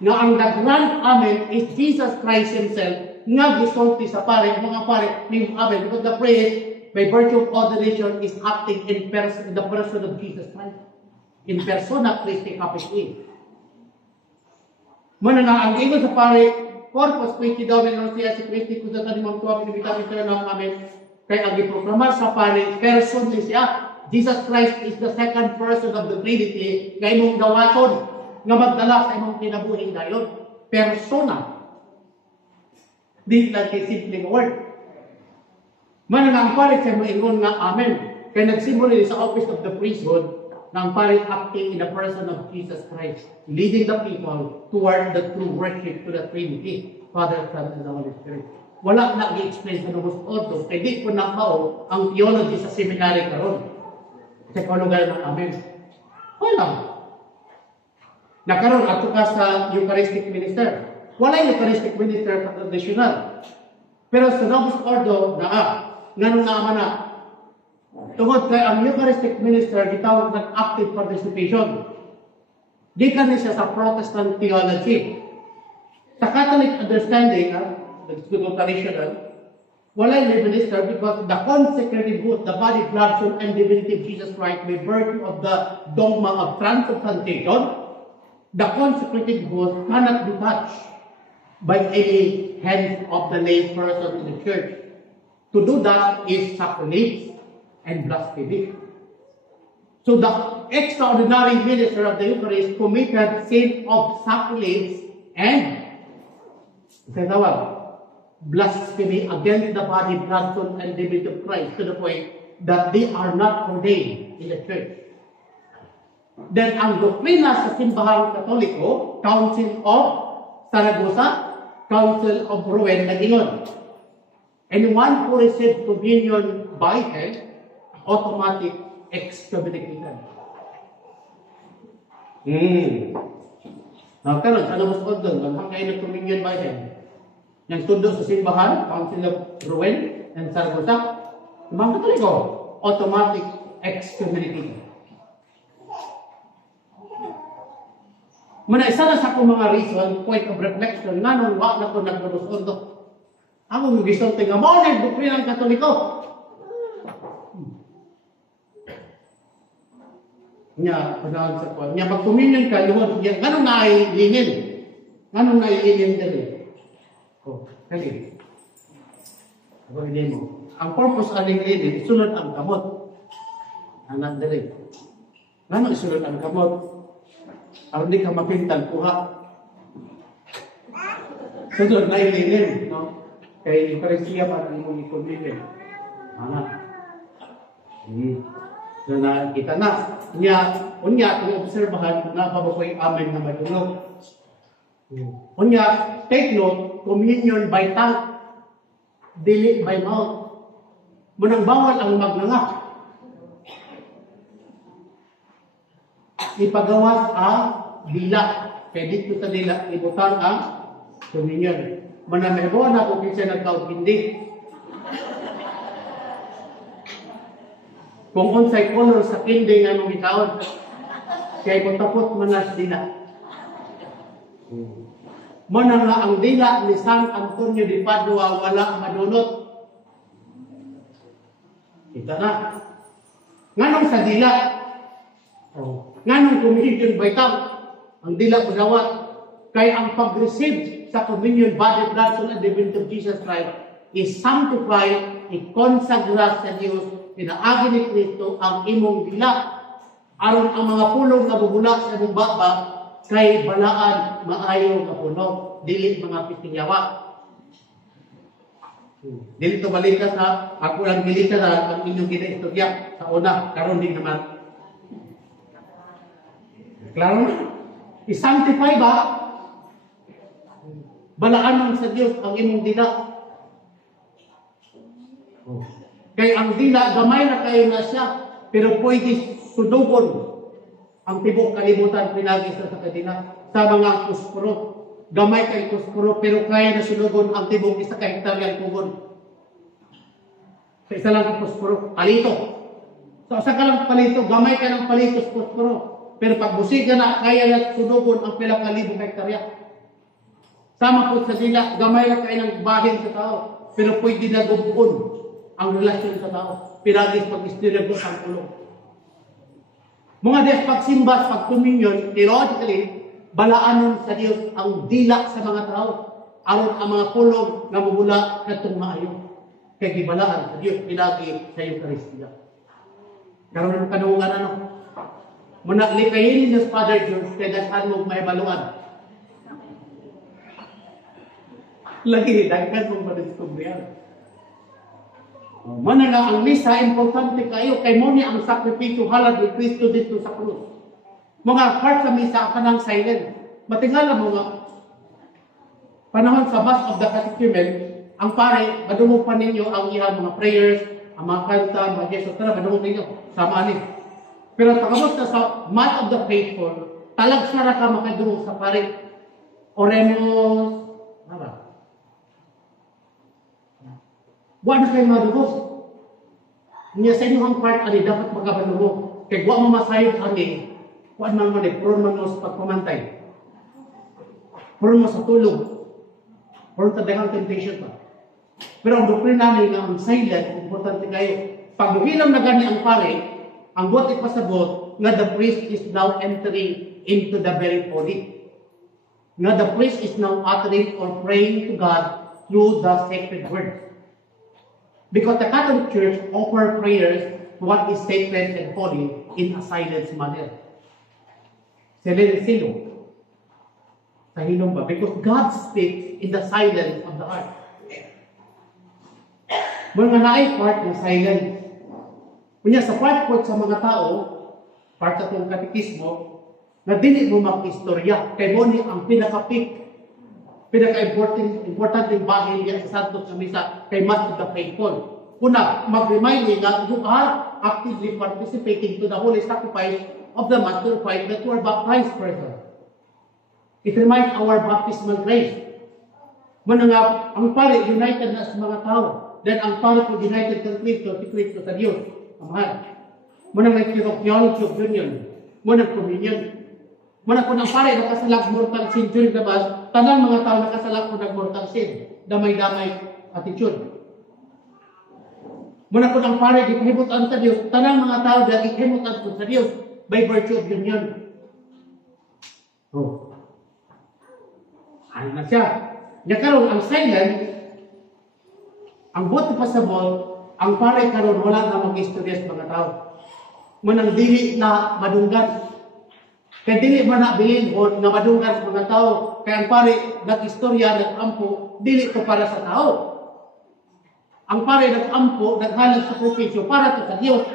nga ang daghang amen is Jesus Christ Himself nga gisulti sa pare, mga pare, ni amen. Because the priest, by virtue of ordination, is acting in person, in the person of Jesus Christ. In persona Christi Capiti. Muna nga, ang ingon sa pare, Corpus Christi Domini siya si Christi kung sa tanimang tuwa, pinibitabi tayo ng amen. Kaya ang iproklamar sa pare, person din siya. Jesus Christ is the second person of the Trinity nga imong dawaton nga magdala sa imong kinabuhing dayon. Persona. Di lang kay simple word. Man nga ang pare sa mga ingon nga amen. Kaya nagsimbolo sa office of the priesthood na ang pare acting in the person of Jesus Christ, leading the people toward the true worship to the Trinity, Father, Son, and the Holy Spirit. Wala na i-explain sa Novus Ordo, kaya di po nakao ang theology sa seminary karon. Sa kahulugan ng amen. Wala. Nakaroon ato ka sa Eucharistic minister. Wala yung Eucharistic minister sa traditional. Pero sa Novus Ordo, ganun naman na. Tungod kay ang Eucharistic minister, gitawag ng active participation. Di ka siya sa Protestant theology. Sa Catholic understanding, traditional, wala yung minister because the consecrated host, the body, blood, soul, and divinity of Jesus Christ by virtue of the dogma of transubstantiation, the consecrated host cannot be touched by any hands of the lay person in the church. To do that is sacrilege and blasphemy. So the extraordinary minister of the Eucharist committed sin of sacrilege and blasphemy against the body, blood, soul, and divinity of Christ to the point that they are not ordained in the church. Then ang doktrina sa simbahang Katoliko, Council of Saragossa, Council of Rouen, nagingon, anyone who receives communion by hand, automatic excommunicated. Now, karon sa Novus Ordo, ang kayo ng communion by hand, yang tundo sa simbahan, Council of Rouen and Saragossa, mga Katoliko, automatic excommunicated. Muna isa na sa akong mga reason, point of reflection, nga nung wak na ito nagdurusondo. Ako yung gisong tinga, mo na yung doktrina ng Katoliko. Nya, panahon sa ko, nya mag-communion ka, luhod, nga nung nailinin. Nga nung nailinin dali. Oh, kali. Ako hindi mo. Ang purpose aling linin, isunod ang kamot. Anak dali. Nga nung isunod ang kamot. Para hindi ka mapintal, kuha. Sunod na ilinin, no? Kaya Eucharistia para mong i-communion. Anak. So na kita na. Unya, kung obserbahan, napabakoy amin na madulog. Unya, take note, communion by tongue, dili by mouth. Munang bawal ang magnangak. Ipagawas ang dila. Kaya dito sa dila, ibutang ang communion. Manamibuan na kung kinsa nagtawag hindi. Kung unsay color sa kindi nga mong itawag, kaya kung tapot manas dila. Mo na nga ang dila ni San Antonio de Padua wala madunot. Kita na. Nganong sa dila? Nganong communion vital? Ang dila pagawat. Kay ang pag-receive sa communion body, blood, soul, and divinity of Jesus Christ is sanctified, i-consagra sa Diyos, pinaagi ni Kristo ang imong dila. Aron ang mga pulong na bubula sa imong baba, kay balaan maayo nga puno, dili mga pitingyawa. Dili to balikas ha, ako lang gilikan na ang inyong ginaistorya sa una, karon din naman. Klaro na? I-sanctify ba? Balaan sa Diyos ang imong dila. Kay ang dila, gamay na kayo na siya, pero pwede sudugon ang tibok kalibutan pinagis na sa kadila sa mga kuspuro. Gamay kay kuspuro, pero kaya na sudugon ang tibok isa ka hektaryang kugon. Sa isa lang ang kuspuro, palito. Sa isa ka lang palito, gamay ka ng palito sa kuspuro. Pero pag busiga na, kaya na sudugon ang pilang kalibong hektarya. Sama po sa dila, gamay na kayo ng bahin sa tao, pero pwede na gubukon ang relasyon sa tao. Pinagis pag-istorya ko sa kulong. Mga des pagsimba, pag-communion, theologically, balaanon sa Diyos ang dila sa mga tao. Aron ang mga pulong na mabula katong maayo. Kaya gibalaan sa Diyos, pinagi sa Eucharistia. Karoon ng kanungan ano? Muna likayin ni Father George, kaya saan mo may baluan. Lagi, dagkan mong madiskubriyan. Mana nga ang misa, importante kayo, kay mo ni ang sakripisyo halad ni Kristo dito sa krus. Mga part sa misa, kanang silent. Matingala mo nga, panahon sa Mass of the Catechumen, ang pare, madungo pa ninyo ang iyang mga prayers, ang mga kanta, mga Jesus, tara, madungo ninyo, samaan eh. Pero pagkabot na sa Mass of the Faithful, talagsara ka makadungo sa pare. Oremos, nara. Buwan na kayo madugos. Niya sa inyong part, ani dapat magkabalugo. Kaya buwan mo masayod, ani, buwan man man, puron man mo sa pagpamantay. Puron mo sa tulog. Puron sa dagang temptation pa. Pero ang doktrina namin nga ang silent, importante kayo. Pag buhilang na gani ang pare, ang buhat ipasabot, nga the priest is now entering into the very holy. Nga the priest is now uttering or praying to God through the sacred word. Because the Catholic Church offers prayers what is sacred and holy in a silent manner. Silencio. Sa hilong ba? Because God speaks in the silence of the heart. Mga naay part ng silence. Kunya sa part po sa mga tao, part sa itong katekismo, na dili mo mag-istorya. Kay mo ni ang pinaka-importanting bahin niya sa Santos sa Misa kay Mass of the Faithful. Una, mag-remind niya that you are actively participating to the holy sacrifice of the Mass to find that you are baptized person. It reminds our baptismal grace. Muna nga, ang pare, united na sa mga tao. Then ang pare ko united sa Kristo, si Kristo sa Diyos. Amahal. Muna nga theology of union. Muna communion. Muna kung ang pare nakasalag mortal sin during the Mass, tanang mga tao nakasalag kung nag-mortal sin. Damay-damay attitude. Muna kung ang pare di pahimutan sa Diyos, tanang mga tao di pahimutan sa Diyos by virtue of union. Oh. Ano na siya? Nakaroon ang silent, ang buot pasabot, ang pare karon wala na mag-istorya sa mga tao. Manang dili na madunggan. Kaya dili man na bilin o na madunggan sa mga tao. Kaya ang pare nag-istorya, nag-ampo, dili ko para sa tao. Ang pare nag-ampo, naghalag sa propesyo para sa Diyos.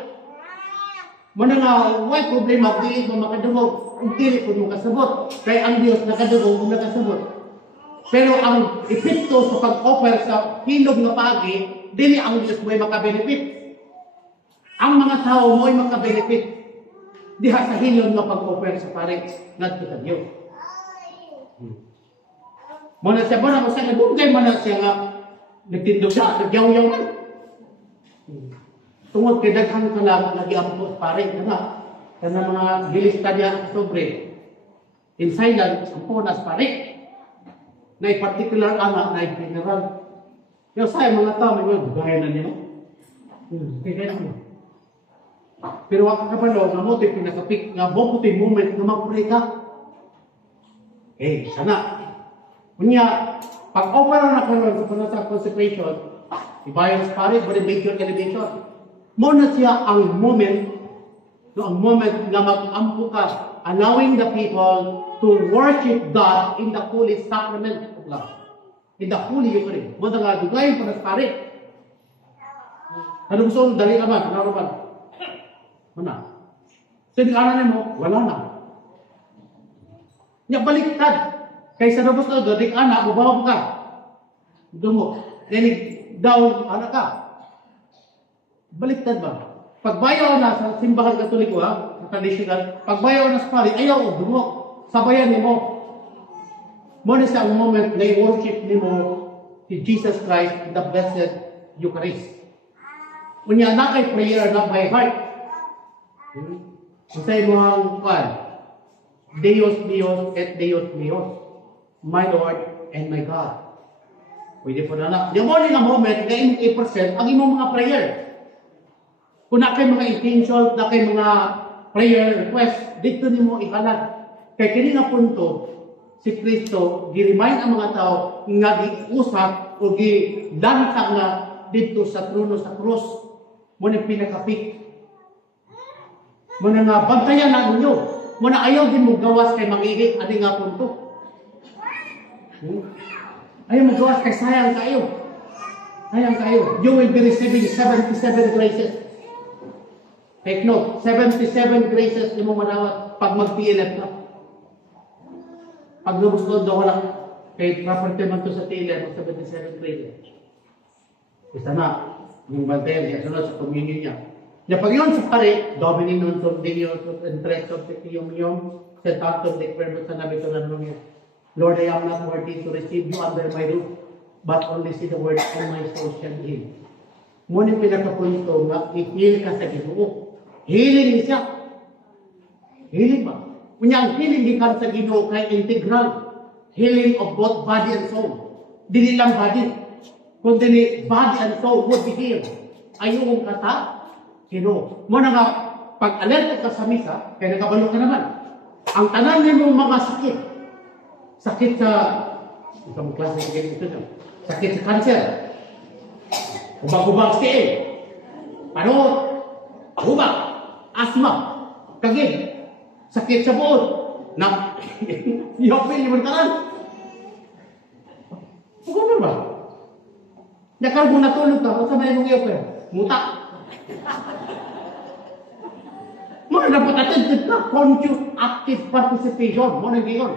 Manang may problema, dili mo makadungog, kung dili ko mo kasabot. Kaya ang Diyos nakadungog kung nakasabot. Pero ang epekto sa pag-offer sa hilog na pagi, dili ang Diyos mo'y makabenefit. Ang mga tao mo'y makabenefit. Diha sa hilog na pag-offer sa pare, ngadto sa Diyos. Muna siya, muna ko sa nagugay, muna siya nga, nagtindog siya, nagyaw-yaw na. Tungod kay daghang kalang nag-iampo sa pare, kana mga gilis kanya sobre. In silence, ang punas pare. na particular anak na general. Yung sa mga tao, may mga gaya na niyo. Kaya mo. Pero waka ka pa no, nga mo ito pinakapik, nga mo ito moment na mag-pray ka. Sana. Kunya, pag-opera na karoon sa panatang consecration, ibayan sa pare, but major elevation. Mo na siya ang moment, na mag-ampo ka, allowing the people to worship God in the holy sacrament of love. In the holy Eucharist. Mo na nga, dugayin pa na sa pare. Ano gusto mo, dali naman, ano naman? Mana? So, yung kanan mo, wala na. Nya baliktad. Kaysa nabos na dadik anak, bubawag ka. Dungo. Dinig down, anak ka. Baliktad ba? Pagbayaw na sa simbahan katoliko ha, sa traditional, pagbayaw na sa pari, ayaw, dungo. Sabayan ni mo. Muna sa moment na i-worship ni mo si Jesus Christ in the Blessed Eucharist. Unya na kay prayer na by heart. Usay mo ang kwan. Deus Dios et Deus Dios. My Lord and my God. Pwede po na na. Yung morning na moment, na imong i-present ang imong mga prayer. Kung na kayo mga intention, na kayo mga prayer request, dito ni mo ihalat. Kaya kini nga punto, si Kristo, gi-remind ang mga tao nga gi-usap o gi-lantang na dito sa trono sa krus. Muna pinakapik. Muna nga bantayan na ninyo. Muna ayaw din mo gawas kay mangigit. Ano nga punto? Ayaw mo gawas kay sayang kayo. Sayang kayo. You will be receiving 77 graces. Take note, 77 graces yung mo manawat pag mag-PLF na. Pag lubos doon daw wala kay property man to sa TLF, 77 graces. Isa na. Yung bantayan niya, sunod sa communion niya. Na pag yun sa pare, Domini non sum Deus et presto petium meum, sed tantum de verbum sa nabito na niya. Lord, I am not worthy to receive you under my roof, but only see the word and my soul shall heal. Ngunit pinakapunto nga, i-heal ka sa Ginoo. Healing siya. Healing ba? Kunya ang healing di ka sa Ginoo kay integral. Healing of both body and soul. Dili lang body. Kundi body and soul would be healed. Ayong kata, Ginoo. Muna nga, pag-alert ka sa misa, kaya nakabalo ka naman. Ang tanan mo mga sakit. Sakit sa, isang klase ng sakit ito, sakit sa cancer. Ubag-ubag siya eh. Panot, ubag, asma, kagid, sakit sa buod, na, yopil, yung tanan. Ano ba? Nakal mo natulog ka, o sa may mong yopil, muta. Muna dapat attentive ka, conscious, active participation, muna yung gayon.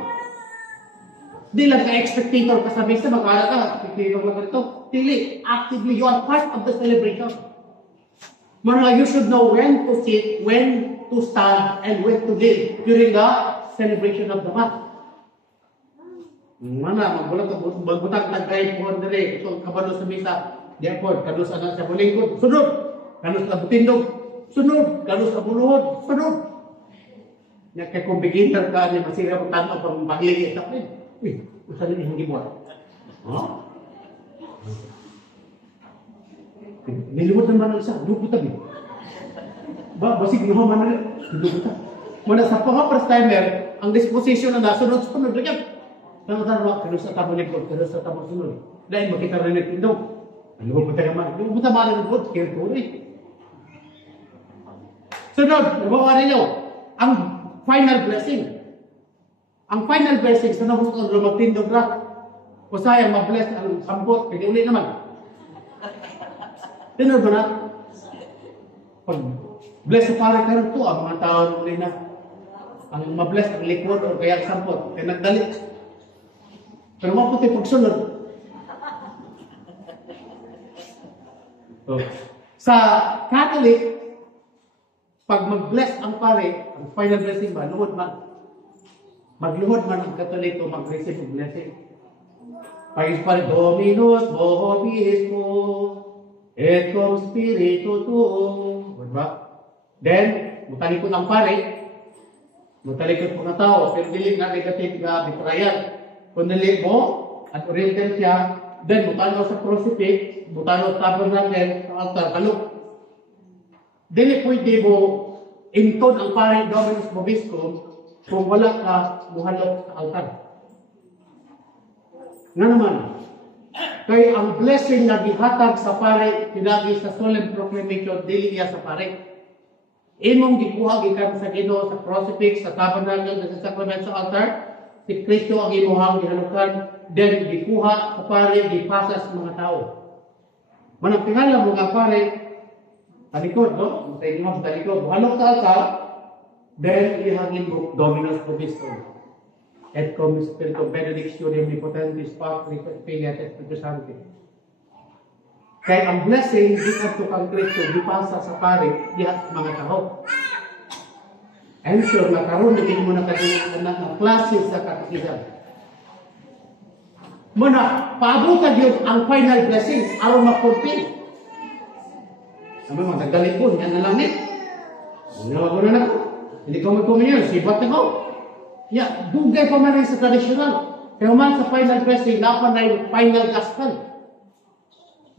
Di lang ka-expectator ka sa mesa, mag-aala ka, spectator lang ito. Dili, actively, you are part of the celebration. Muna, you should know when to sit, when to stand, and when to kneel during the celebration of the Mass. Mana, magbutang tagay po dali, ito kabalo sa mesa, therefore, kanus anak sa bulingkod, sunod, kanus sa butindog, sunod, kanus sa buluhod, sunod. Kaya kung beginner ka, masira mo tanong pang bagligit ako eh. Uy, usan rin hindi mo. Ha? Nilimot naman ang isa, lupot tabi. Basig naman man na, lupot tabi. Muna sa first timer, ang disposition na nasunod-sunod lang. Tanong-tanong, kanus sa tamo likod, kanus sa tamo sunod. Dahil makita rin yung tindog. Lupot tabi naman. Lupot tabi naman ang lupot, kaya tuloy. Sunod, nabawa ninyo, ang final blessing. Ang final blessing sa nabos ko na magtindog na. Kung sayang mabless ang sampot, kaya uli naman. Tinod ba na? Pag bless sa pare ka ito, ang mga tao uli na. Ang mabless ang likod o kaya ang sampot, kaya nagdalit. Pero maputi pagsunod. So, sa Catholic, pag mag-bless ang pare, ang final blessing ba, luhod man. Magluhod man ang Katoliko, mag-receive ng blessing. Pagis pa rin, Dominus, Vobismo, et cum spiritu tuum. Diba? Then, mutalikod ang pare, mutalikod po na tao, pero dili na negative na betrayal. Kung dili mo, at oriented siya, then butano sa crucifix, butano sa tabernacle, sa altar, kalok. Dili pwede mo inton ang pare Dominus Vobiscum kung wala ka muhalok sa altar. Nga naman, kay ang blessing na gihatag sa pare pinagi sa solemn proclamation dili iya sa pare. Imong gikuha gikan sa Ginoo sa crucifix, sa tabernacle, sa sacrament sa altar, si Kristo ang imuhang gihalukan, then gikuha sa pare gipasa sa mga tao. Manang tingala mo nga pare talikod, no? Sa inyo sa talikod, halok sa altar, then ihagin mo Dominus Vobiscum. Et cum spiritu benedictionem omnipotentis Patris et Filius et Spiritus Sancti. Kaya ang blessing gikan to kang Kristo gipasa sa pare diha mga tao. I'm sure na karon din mo na kadungog na klase sa katekism. Muna paabot ta gyud ang final blessing aron ma-fulfill. Sabi mo nagalit ko yan na lang ni. Ginawa ko na nako. Hindi ko magkuminyo, sibat na ko. Ya, dugay pa man rin sa traditional. Pero man sa final blessing, napan na yung final gospel.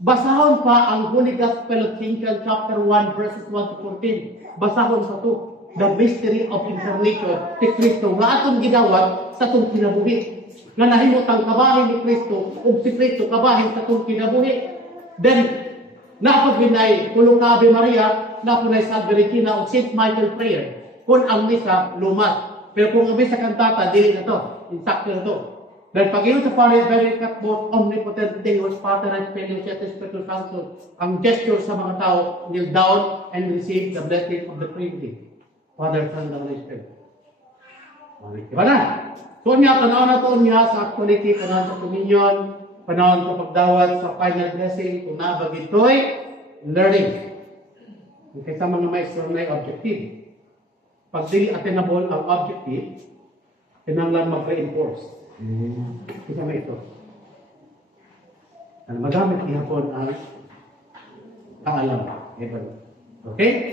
Basahon pa ang Holy Gospel of St. John chapter 1 verses 1 to 14. Basahon sa to. The mystery of incarnation ni Kristo nga atong ginawat sa itong kinabuhi. Nga nahimot ang kabahin ni Kristo o si Kristo kabahin sa itong kinabuhi. Then, napagbinay, tulong ka Ave Maria, napunay sa Regina o St. Michael Prayer. Kung ang misa, lumat. Pero kung ang misa kantata, dili na to. Insakto na to. Dahil pag-iyon sa Father, Benedict both omnipotent Deus, Pater et Filius et Spiritus Sanctus, ang gesture sa mga tao, kneel down and receive the blessing of the Trinity. Father, Son, and Holy Spirit. Diba na? So niya, panahon na to niya sa actuality, panahon sa communion, panahon sa pagdawat sa final blessing, kung nabagitoy, learning. Kasi sa mga maestro na objective. Pag di attainable ang objective, kinanglan mag-reinforce. Isa may ito. Magamit ihapon ang kaalam. Okay?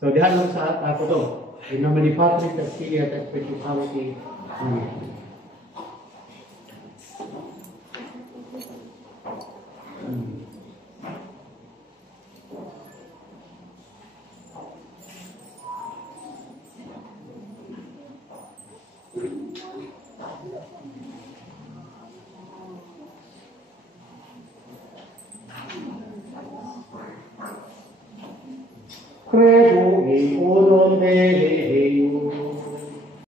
So, dihan lang sa ako to. In nomine Patris et Filii et Spiritus Sancti. Amen. Credo in uno Deum,